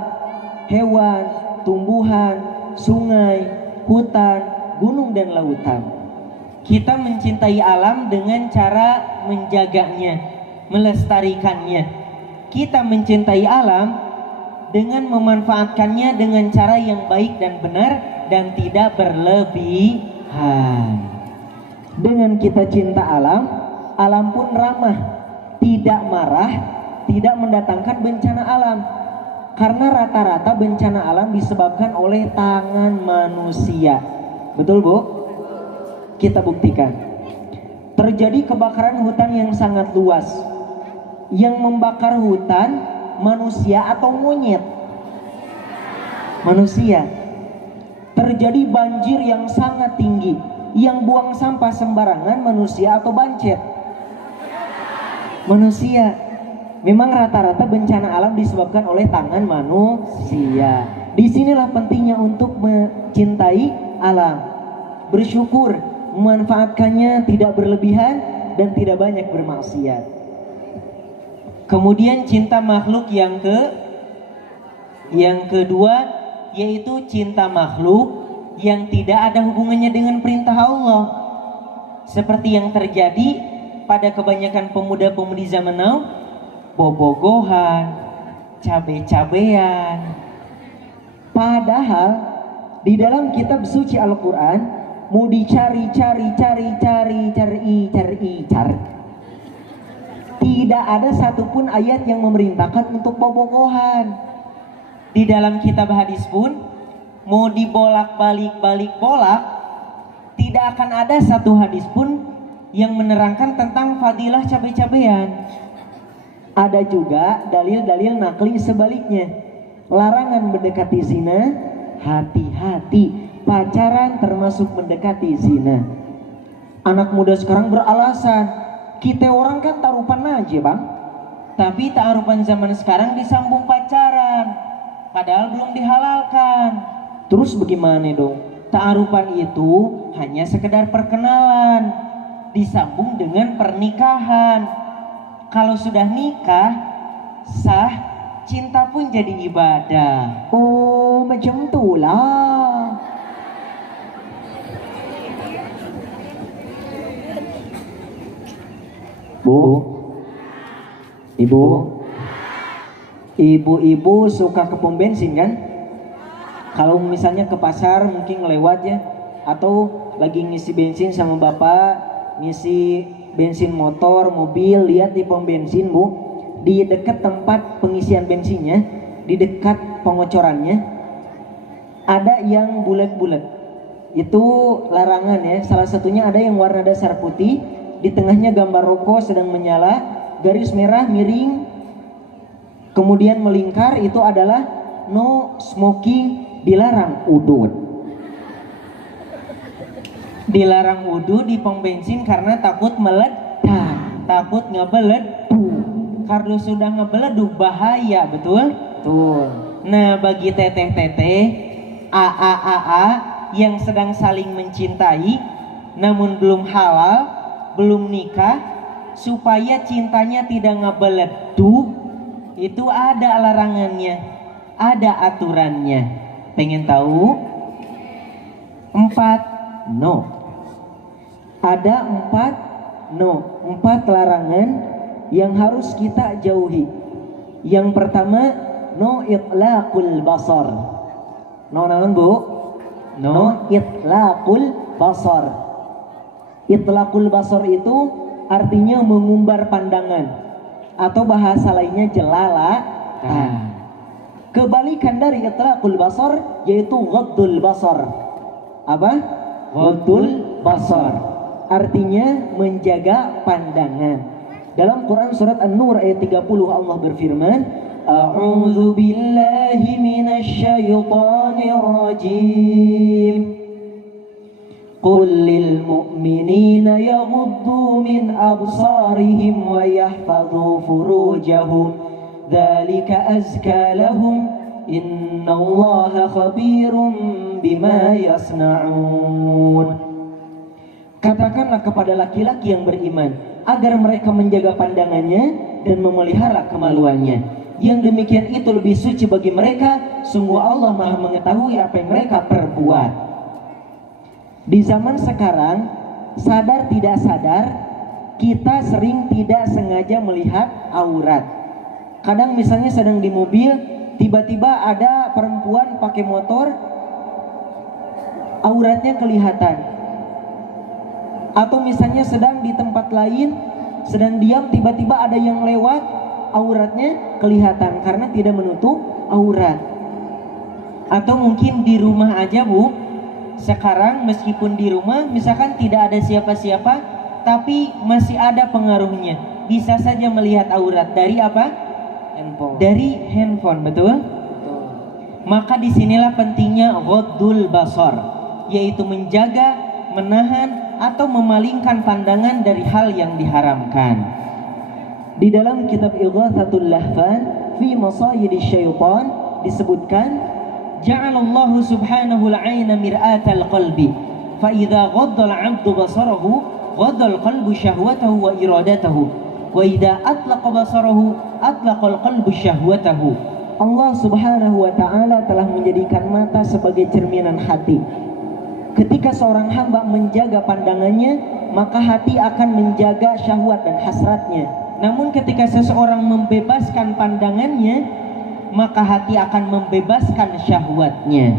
hewan, tumbuhan, sungai, hutan, gunung, dan lautan. Kita mencintai alam dengan cara menjaganya, melestarikannya. Kita mencintai alam dengan memanfaatkannya dengan cara yang baik dan benar dan tidak berlebihan. Dengan kita cinta alam, alam pun ramah, tidak marah, tidak mendatangkan bencana alam. Karena rata-rata bencana alam disebabkan oleh tangan manusia. Betul, Bu? Kita buktikan. Terjadi kebakaran hutan yang sangat luas. Yang membakar hutan manusia atau monyet? Manusia. Terjadi banjir yang sangat tinggi. Yang buang sampah sembarangan manusia atau bancet? Manusia. Memang rata-rata bencana alam disebabkan oleh tangan manusia. Disinilah pentingnya untuk mencintai alam, bersyukur, memanfaatkannya tidak berlebihan dan tidak banyak bermaksiat. Kemudian cinta makhluk yang kedua yaitu cinta makhluk yang tidak ada hubungannya dengan perintah Allah. Seperti yang terjadi pada kebanyakan pemuda-pemudi zaman now, bobogohan, cabe-cabean. Padahal di dalam kitab suci Al-Quran mau dicari. Tidak ada satupun ayat yang memerintahkan untuk bobogohan. Di dalam kitab hadis pun mau dibolak-balik tidak akan ada satu hadis pun yang menerangkan tentang fadilah cabe-cabean. Ada juga dalil-dalil nakli sebaliknya. Larangan mendekati zina, hati-hati. Pacaran termasuk mendekati zina. Anak muda sekarang beralasan, kita orang kan tarupan aja bang. Tapi ta'arufan zaman sekarang disambung pacaran, padahal belum dihalalkan. Terus bagaimana dong? Ta'arufan itu hanya sekedar perkenalan, disambung dengan pernikahan. Kalau sudah nikah, sah, cinta pun jadi ibadah. Oh, macam itulah. Bu, ibu-ibu suka ke pom bensin kan? Kalau misalnya ke pasar mungkin ngelewat ya, atau lagi ngisi bensin sama bapak, ngisi bensin motor, mobil, lihat di pom bensin bu, di dekat tempat pengisian bensinnya, di dekat pengocorannya ada yang bulat-bulat. Itu larangan ya. Salah satunya ada yang warna dasar putih, di tengahnya gambar rokok sedang menyala, garis merah miring, kemudian melingkar, itu adalah no smoking, dilarang udut. Dilarang wudhu di pom bensin karena takut meledak, takut ngebeleduh. Kalau sudah ngebeleduh bahaya, betul? Tuh. Nah, bagi teteh-teteh, AA yang sedang saling mencintai namun belum halal, belum nikah, supaya cintanya tidak ngebeleduh, itu ada larangannya, ada aturannya. Pengen tahu? 4 no. Ada 4 no, 4 larangan yang harus kita jauhi. Yang pertama, no itlaqul basar. No naon bu? No itlaqul basar. Itlaqul basar itu artinya mengumbar pandangan, atau bahasa lainnya jelalatan. Kebalikan dari itlaqul basar yaitu ghaddul basar. Apa? Ghaddul basar. Artinya menjaga pandangan. Dalam Quran surat An-Nur ayat 30 Allah berfirman, A'udzu billahi minasy syaithanir rajim. Qul lil mu'minina yaghuddu min absarihim wa yahfadhu furujahum. Dzalika azka lahum. Innallaha khabirum bima yasna'un. Katakanlah kepada laki-laki yang beriman agar mereka menjaga pandangannya dan memelihara kemaluannya. Yang demikian itu lebih suci bagi mereka. Sungguh Allah Maha mengetahui apa yang mereka perbuat. Di zaman sekarang, sadar tidak sadar, kita sering tidak sengaja melihat aurat. Kadang misalnya sedang di mobil, tiba-tiba ada perempuan pakai motor, auratnya kelihatan. Atau misalnya sedang di tempat lain, sedang diam, tiba-tiba ada yang lewat, auratnya kelihatan karena tidak menutup aurat. Atau mungkin di rumah aja Bu, sekarang meskipun di rumah misalkan tidak ada siapa-siapa, tapi masih ada pengaruhnya, bisa saja melihat aurat dari apa? Handphone. Dari handphone, betul? Maka disinilah pentingnya ghaddul basar, yaitu menjaga, menahan atau memalingkan pandangan dari hal yang diharamkan. Di dalam kitab Ighatsatul Lahfan fi Masayidisy Syaitan disebutkan, ja'alallahu subhanahu al-'aina mir'atal qalbi fa idza ghadda al-'abdu basarahu ghadda al-qalbu syahwatahu wa iradatahu wa idza atlaqa basarahu atlaqa al-qalbu syahwatahu. Allah subhanahu wa ta'ala telah menjadikan mata sebagai cerminan hati. Ketika seorang hamba menjaga pandangannya, maka hati akan menjaga syahwat dan hasratnya. Namun ketika seseorang membebaskan pandangannya, maka hati akan membebaskan syahwatnya.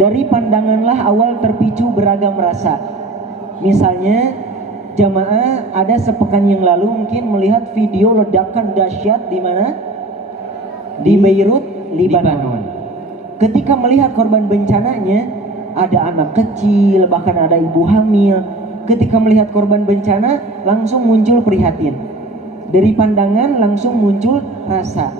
Dari pandanganlah awal terpicu beragam rasa. Misalnya, jamaah ada sepekan yang lalu mungkin melihat video ledakan dahsyat di mana? Di Beirut, Lebanon. Ketika melihat korban bencananya, ada anak kecil, bahkan ada ibu hamil. Ketika melihat korban bencana, langsung muncul prihatin. Dari pandangan langsung muncul rasa.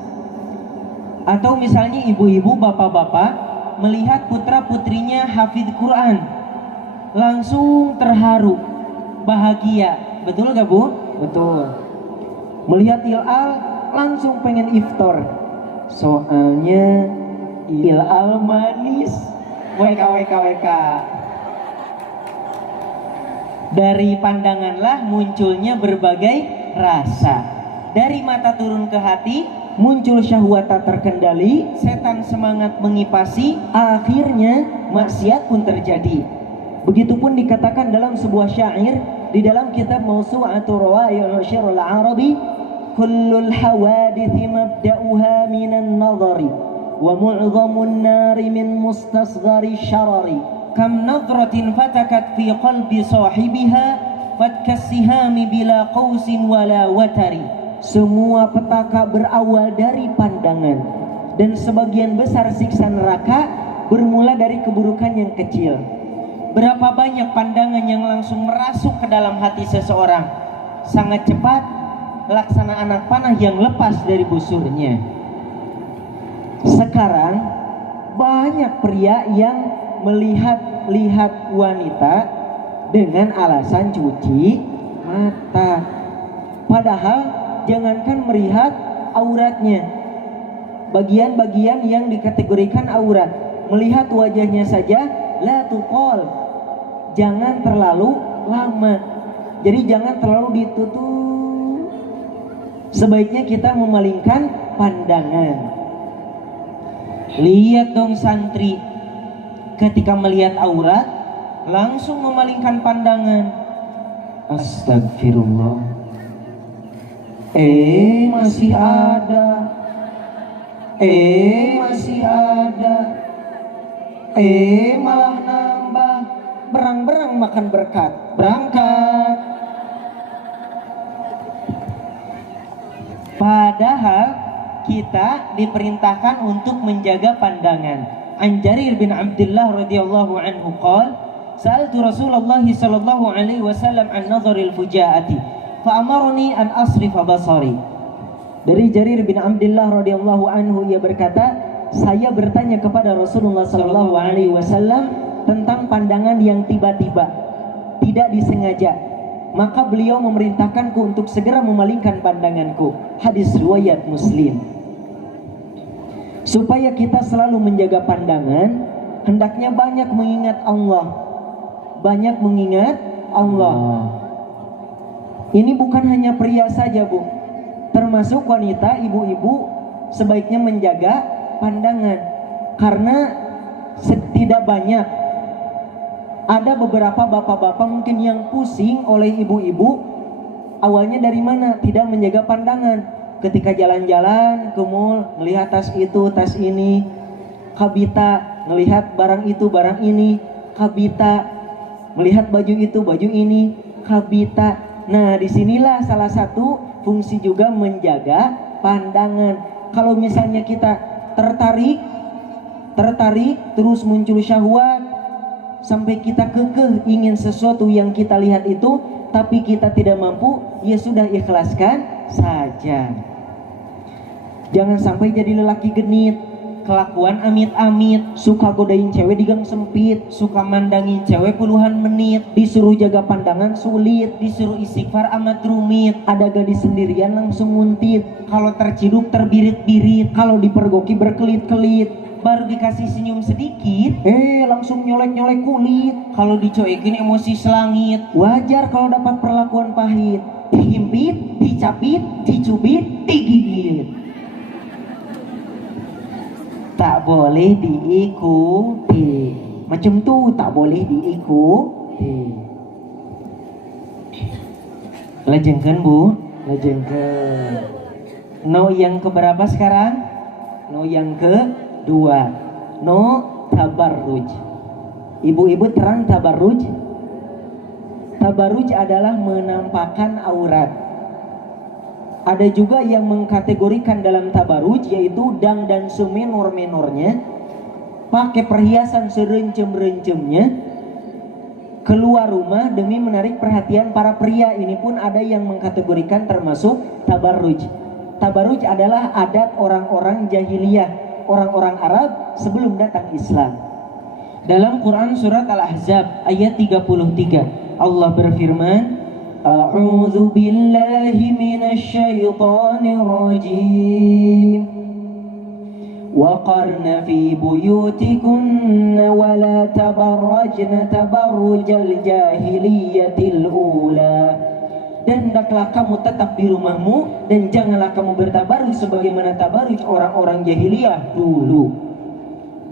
Atau misalnya ibu-ibu, bapak-bapak melihat putra-putrinya hafidz Quran, langsung terharu, bahagia. Betul gak Bu? Betul. Melihat hilal langsung pengen iftar. Soalnya hilal manis. WK. Dari pandanganlah munculnya berbagai rasa. Dari mata turun ke hati, muncul syahwat tak terkendali, setan semangat mengipasi, akhirnya maksiat pun terjadi. Begitupun dikatakan dalam sebuah syair di dalam kitab Mawsu'atur Rawaiyul Syi'rul Arabi, kullul hawadithi mabda'uha minan nadhari wa mu'dhamun nari min mustasghari syarari kam nadratin fatakat fi qalbi sahibiha fatkassihami bila qausin wala watari. Semua petaka berawal dari pandangan, dan sebagian besar siksa neraka bermula dari keburukan yang kecil. Berapa banyak pandangan yang langsung merasuk ke dalam hati seseorang, sangat cepat laksana anak panah yang lepas dari busurnya. Sekarang banyak pria yang melihat wanita dengan alasan cuci mata. Padahal jangankan melihat auratnya, bagian-bagian yang dikategorikan aurat, melihat wajahnya saja la tuqal, jangan terlalu lama. Jadi jangan terlalu ditutup. Sebaiknya kita memalingkan pandangan. Lihat dong santri, ketika melihat aurat langsung memalingkan pandangan. Astagfirullah. Masih ada. Masih ada. Malah nambah. Berang-berang makan berkat. Berangkat. Padahal kita diperintahkan untuk menjaga pandangan. An Jarir bin Abdullah radhiyallahu anhu qala, sa'altu Rasulullah sallallahu alaihi wasallam an nadharil fujaati fa amarni an asrifa basari. Dari Jarir bin Abdullah radhiyallahu anhu, ia berkata, saya bertanya kepada Rasulullah sallallahu alaihi wasallam tentang pandangan yang tiba-tiba, tidak disengaja. Maka beliau memerintahkanku untuk segera memalingkan pandanganku. Hadis riwayat Muslim. Supaya kita selalu menjaga pandangan, hendaknya banyak mengingat Allah. Banyak mengingat Allah. Ini bukan hanya pria saja, Bu. Termasuk wanita, ibu-ibu sebaiknya menjaga pandangan. Karena tidak banyak, ada beberapa bapak-bapak mungkin yang pusing oleh ibu-ibu. Awalnya dari mana? Tidak menjaga pandangan. ketika jalan-jalan ke mall melihat tas itu, tas ini, kabita melihat barang itu, barang ini, kabita melihat baju itu, baju ini, kabita. Nah, disinilah salah satu fungsi juga menjaga pandangan. Kalau misalnya kita tertarik terus muncul syahwat sampai kita kekeh ingin sesuatu yang kita lihat itu, tapi kita tidak mampu, ya sudah, ikhlaskan saja. Jangan sampai jadi lelaki genit, kelakuan amit-amit, suka godain cewek di gang sempit, suka mandangin cewek puluhan menit, disuruh jaga pandangan sulit, disuruh istighfar amat rumit, ada gadis sendirian langsung nguntit, kalau terciduk terbirit-birit, kalau dipergoki berkelit-kelit, baru dikasih senyum sedikit langsung nyolek-nyolek kulit, kalau dicoekin emosi selangit. Wajar kalau dapat perlakuan pahit, dihimpit, dicapit, dicubit, digigit. Tak boleh diikuti, macam tuh tak boleh diikuti. Lejengkan Bu, lejengkan. No yang keberapa sekarang? No yang kedua. No tabarruj. Ibu-ibu terang tabarruj. Tabarruj adalah menampakkan aurat. Ada juga yang mengkategorikan dalam tabarruj yaitu dang dan semenor-menornya, pakai perhiasan serencem-rencemnya, keluar rumah demi menarik perhatian para pria. Ini pun ada yang mengkategorikan termasuk tabarruj. Tabarruj adalah adat orang-orang jahiliyah, orang-orang Arab sebelum datang Islam. Dalam Quran surat Al-Ahzab ayat 33 Allah berfirman, A'udzu billahi minasyaitonir rajim. Waqarna fi buyutikunna wa la tabarrajna tabarrujal jahiliyatil ula. Dan hendaklah kamu tetap di rumahmu dan janganlah kamu bertabaruj sebagaimana tabaruj orang-orang jahiliyah dulu.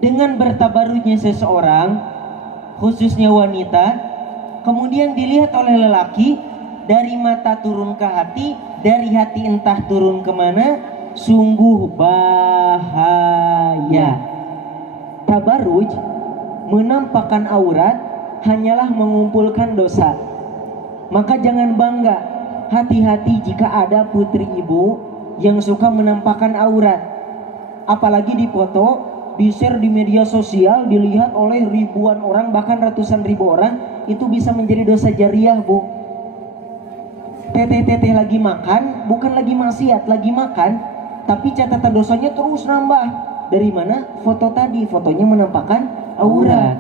Dengan bertabarujnya seseorang, khususnya wanita, kemudian dilihat oleh lelaki, dari mata turun ke hati, dari hati entah turun kemana, sungguh bahaya. Tabarruj, menampakkan aurat, hanyalah mengumpulkan dosa. Maka jangan bangga, hati-hati jika ada putri ibu yang suka menampakkan aurat. Apalagi dipoto, di-share di media sosial, dilihat oleh ribuan orang, bahkan ratusan ribu orang, itu bisa menjadi dosa jariah Bu. Teteh-teteh lagi makan, bukan lagi maksiat, lagi makan, tapi catatan dosanya terus nambah. Dari mana? Foto tadi, fotonya menampakkan aurat.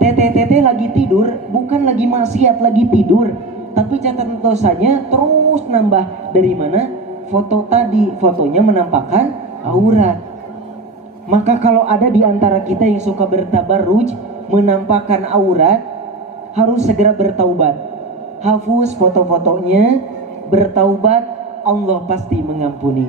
Teteh-teteh lagi tidur, bukan lagi maksiat, lagi tidur, tapi catatan dosanya terus nambah. Dari mana? Foto tadi, fotonya menampakkan aurat. Maka kalau ada di antara kita yang suka bertabarruj, menampakkan aurat, harus segera bertaubat. Hapus foto-fotonya, bertaubat, Allah pasti mengampuni.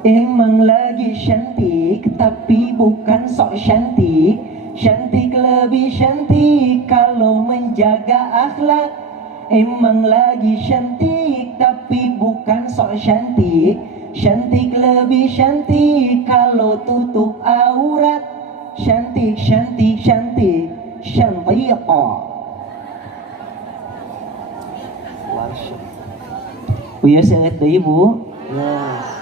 Emang lagi cantik, tapi bukan sok cantik. Cantik lebih cantik kalau menjaga akhlak. Emang lagi cantik, tapi bukan sok cantik. Cantik lebih cantik kalau tutup aurat. Cantik, cantik, cantik, cantik. Buya sehat deh Bu. Yes.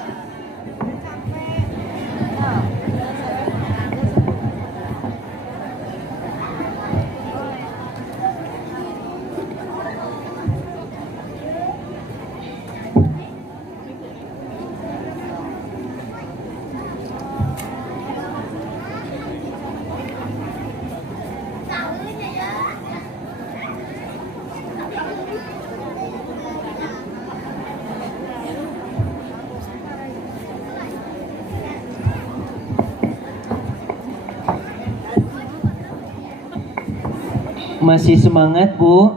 Masih semangat Bu?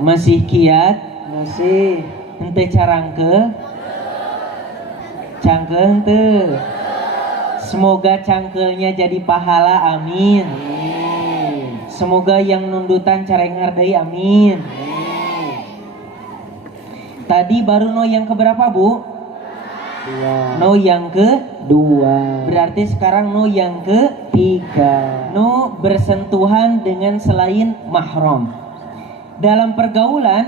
Masih kiat? Masih. Henteu carangke? Cangkel henteu. Semoga cangkelnya jadi pahala, amin. Semoga yang nundutan careng hardai, amin. Tadi baru no yang keberapa, Bu? 2. No yang ke? 2. Berarti sekarang no yang ke? 3. No bersentuhan dengan selain mahram. Dalam pergaulan,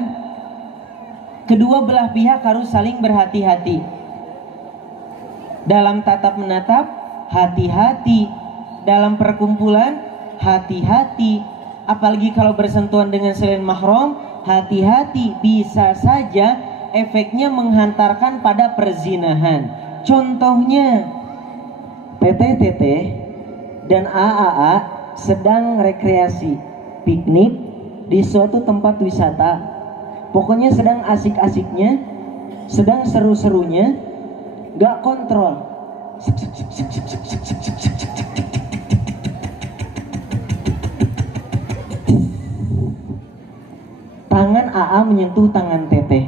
kedua belah pihak harus saling berhati-hati. Dalam tatap menatap, hati-hati. Dalam perkumpulan, hati-hati. Apalagi kalau bersentuhan dengan selain mahram, hati-hati. Bisa saja efeknya menghantarkan pada perzinahan. Contohnya, Teteh-teteh dan AA sedang rekreasi, piknik di suatu tempat wisata. Pokoknya sedang asik-asiknya, sedang seru-serunya, gak kontrol. Tangan AA menyentuh tangan teteh.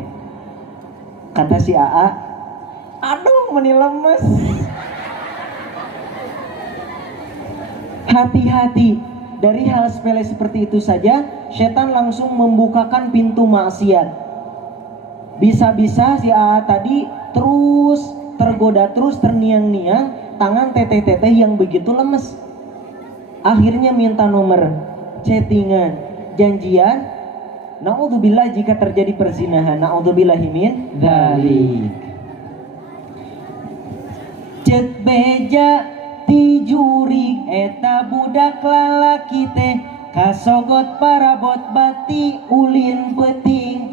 Kata si AA, aduh meni lemes. Hati-hati, dari hal sepele seperti itu saja setan langsung membukakan pintu maksiat. Bisa-bisa si AA tadi terus tergoda, terus terniang-niang tangan teteh-teteh yang begitu lemes. Akhirnya minta nomor, chattingan, janjian. Na'udzubillah jika terjadi perzinahan. Na'udzubillahi min dzalik. cek beja ti jurig eta budak lalaki teh kasogot parabot bati ulin peting.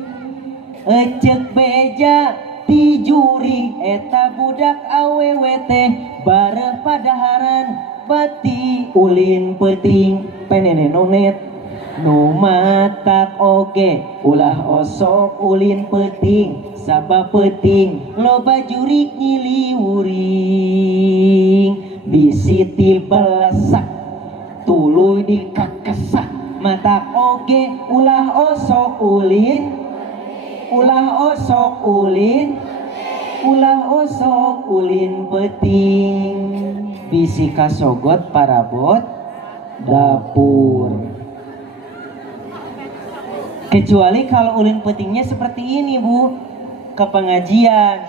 Cek beja ti jurig eta budak awewe teh bareng padaharan bati ulin peting. Penene nonet nu matak oge ulah osok ulin peting sabab peting loba jurig nyiliwuring bisi ti belesak tuluy dikakesak matak oge ulah osok ulin peting bisi kasogot parabot dapur. Kecuali kalau ulin petingnya seperti ini, Bu, ke pengajian,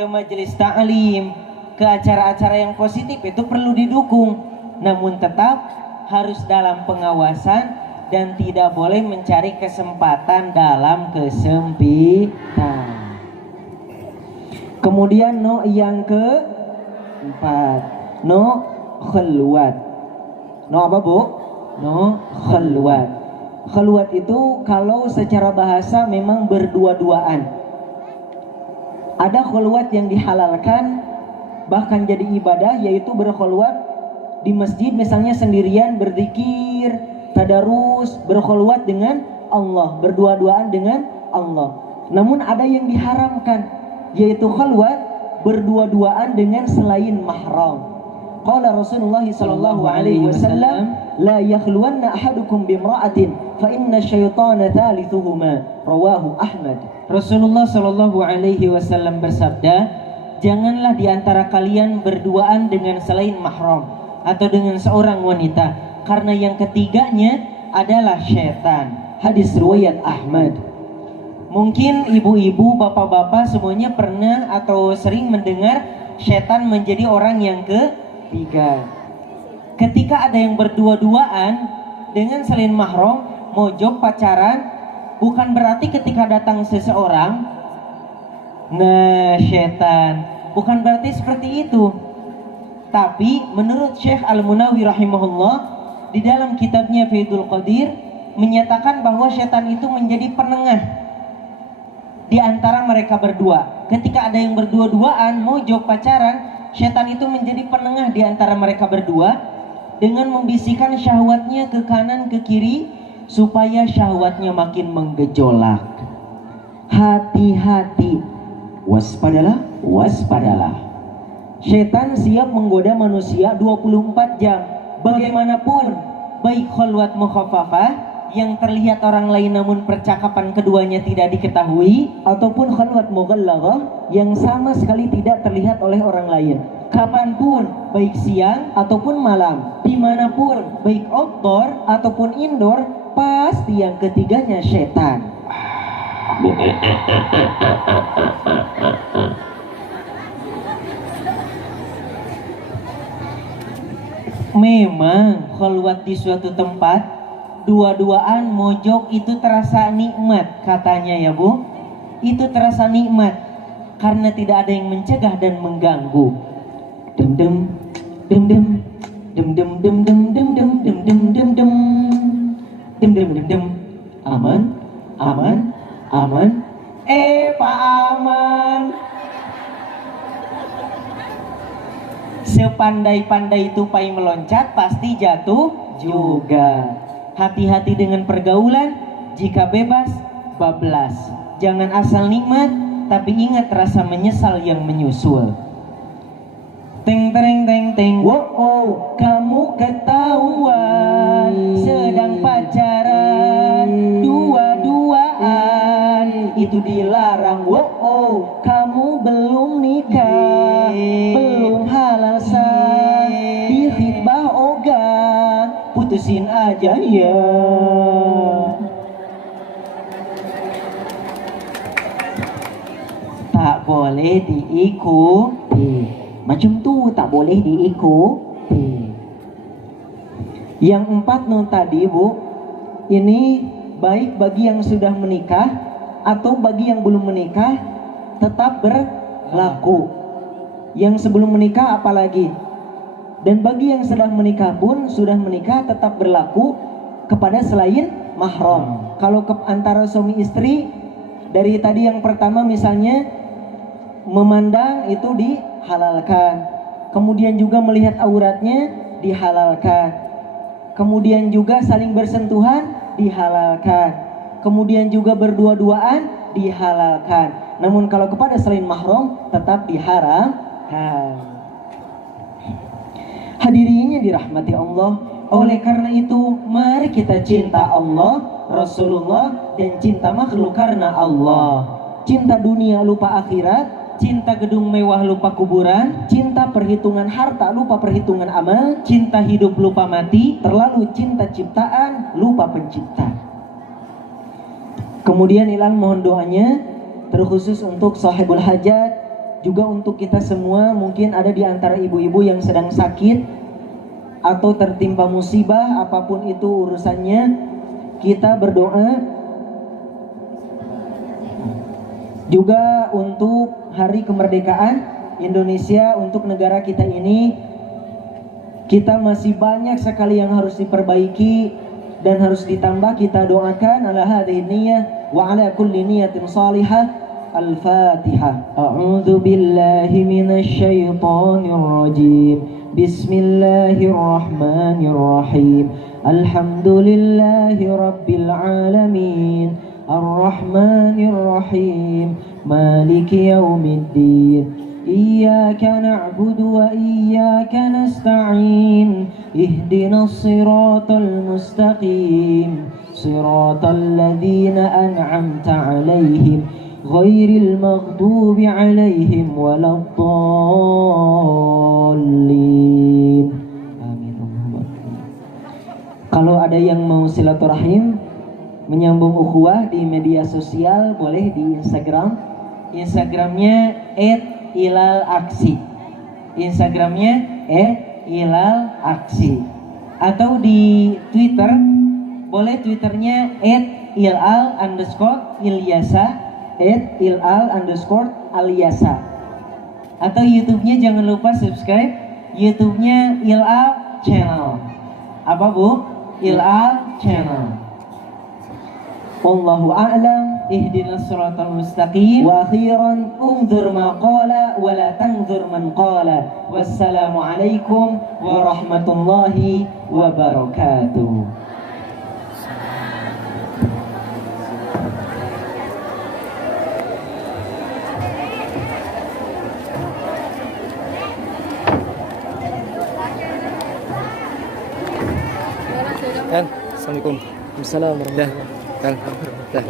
ke majelis ta'lim, ke acara-acara yang positif, itu perlu didukung. Namun tetap harus dalam pengawasan dan tidak boleh mencari kesempatan dalam kesempitan. Kemudian no yang keempat, no khulwat. No apa, Bu? No khulwat. Khulwat itu kalau secara bahasa memang berdua-duaan. Ada khulwat yang dihalalkan bahkan jadi ibadah, yaitu berkhulwat di masjid misalnya sendirian berzikir, tadarus, berkhulwat dengan Allah, berdua-duaan dengan Allah. Namun ada yang diharamkan, yaitu khulwat berdua-duaan dengan selain mahram. Qala Rasulullah sallallahu alaihi wasallam, la yakhluwanna ahadukum bimra'atin fa inna syaitana thalithuhuma. Rawahu Ahmad. Rasulullah sallallahu alaihi wasallam bersabda, janganlah di antara kalian berduaan dengan selain mahram atau dengan seorang wanita, karena yang ketiganya adalah syaitan. Hadis riwayat Ahmad. Mungkin ibu-ibu, bapak-bapak semuanya pernah atau sering mendengar syaitan menjadi orang yang ketiga. Ketika ada yang berdua-duaan dengan selain mahram, mojok pacaran, bukan berarti ketika datang seseorang, nah syaitan, bukan berarti seperti itu. Tapi menurut Syekh Al-Munawi rahimahullah, di dalam kitabnya Faidul Qadir menyatakan bahwa syaitan itu menjadi penengah di antara mereka berdua. Ketika ada yang berdua-duaan mojok pacaran, syaitan itu menjadi penengah di antara mereka berdua dengan membisikkan syahwatnya ke kanan ke kiri supaya syahwatnya makin menggejolak. Hati-hati, waspadalah, waspadalah. Syaitan siap menggoda manusia 24 jam. Bagaimanapun, baik khulwat mukhaffafah yang terlihat orang lain namun percakapan keduanya tidak diketahui, ataupun khulwat mughallaghah yang sama sekali tidak terlihat oleh orang lain. kapanpun, baik siang Ataupun malam, dimanapun, baik outdoor ataupun indoor, pasti yang ketiganya syaitan. Memang kholwat di suatu tempat dua-duaan mojok itu terasa nikmat katanya ya Bu. Itu terasa nikmat karena tidak ada yang mencegah dan mengganggu. Dem dem dem dem dem dem dem dem dem dem dem dem dem dem dem dem dem dem. Aman, aman, aman. Pak Aman. Sepandai-pandai tupai meloncat pasti jatuh juga. Hati-hati dengan pergaulan, jika bebas, bablas. Jangan asal nikmat, tapi ingat rasa menyesal yang menyusul. Teng tereng teng teng. Wow, kamu ketahuan sedang pacaran dua-duaan, itu dilarang. Wow, kamu belum nikah, belum halal sah, dihitbah ogan, putusin aja ya. Tak boleh diikuti. Macam tu tak boleh diikuti. Yang 4 non tadi Bu, ini baik bagi yang sudah menikah atau bagi yang belum menikah tetap berlaku. Yang sebelum menikah apalagi. Dan bagi yang sedang menikah pun sudah menikah tetap berlaku kepada selain mahram. Kalau antara suami istri, dari tadi yang pertama misalnya memandang itu dihalalkan, kemudian juga melihat auratnya dihalalkan, kemudian juga saling bersentuhan dihalalkan, kemudian juga berdua-duaan dihalalkan. Namun kalau kepada selain mahram tetap diharamkan. Hadirinnya dirahmati Allah. Oleh karena itu mari kita cinta Allah, Rasulullah, dan cinta makhluk karena Allah. Cinta dunia lupa akhirat, cinta gedung mewah lupa kuburan, cinta perhitungan harta lupa perhitungan amal, cinta hidup lupa mati, terlalu cinta ciptaan lupa pencipta. Kemudian Ilang mohon doanya terkhusus untuk sahibul hajat, juga untuk kita semua. Mungkin ada di antara ibu-ibu yang sedang sakit atau tertimpa musibah, apapun itu urusannya, kita berdoa. Juga untuk hari kemerdekaan Indonesia, untuk negara kita ini, kita masih banyak sekali yang harus diperbaiki dan harus ditambah. Kita doakan ala hadhihi niyyah wa ala kulli niyatin salihah. Al-Fatihah. A'udzu billahi minasy syaithanir rajim. Bismillahirrahmanirrahim. Alhamdulillahi rabbil alamin. Ar-Rahmanir Rahim. Maliki yaumiddin. Iyyaka na'budu wa iyyaka nasta'in. Ihdinas siratal mustaqim. Siratal ladzina an'amta 'alaihim ghairil maghdubi 'alaihim waladdallin. Amin. Kalau ada yang mau silaturahim, menyambung ukhuwah di media sosial, boleh di Instagram. Instagramnya @ilalaksi. Instagramnya @ilalaksi. Atau di Twitter, boleh Twitternya @ilal_ilyasa, @ilal_aliasa. Atau YouTube-nya jangan lupa subscribe, YouTube-nya Ilal Channel. Apa Bu? Ilal Channel. Wallahu a'lam. Ihdinas siratal mustaqim. Wa akhiran unzur ma qala wa la tanzur man qala. Wassalamu alaikum warahmatullahi wabarakatuh. Kan, assalamualaikum. Assalamualaikum warahmatullahi Kan, dah.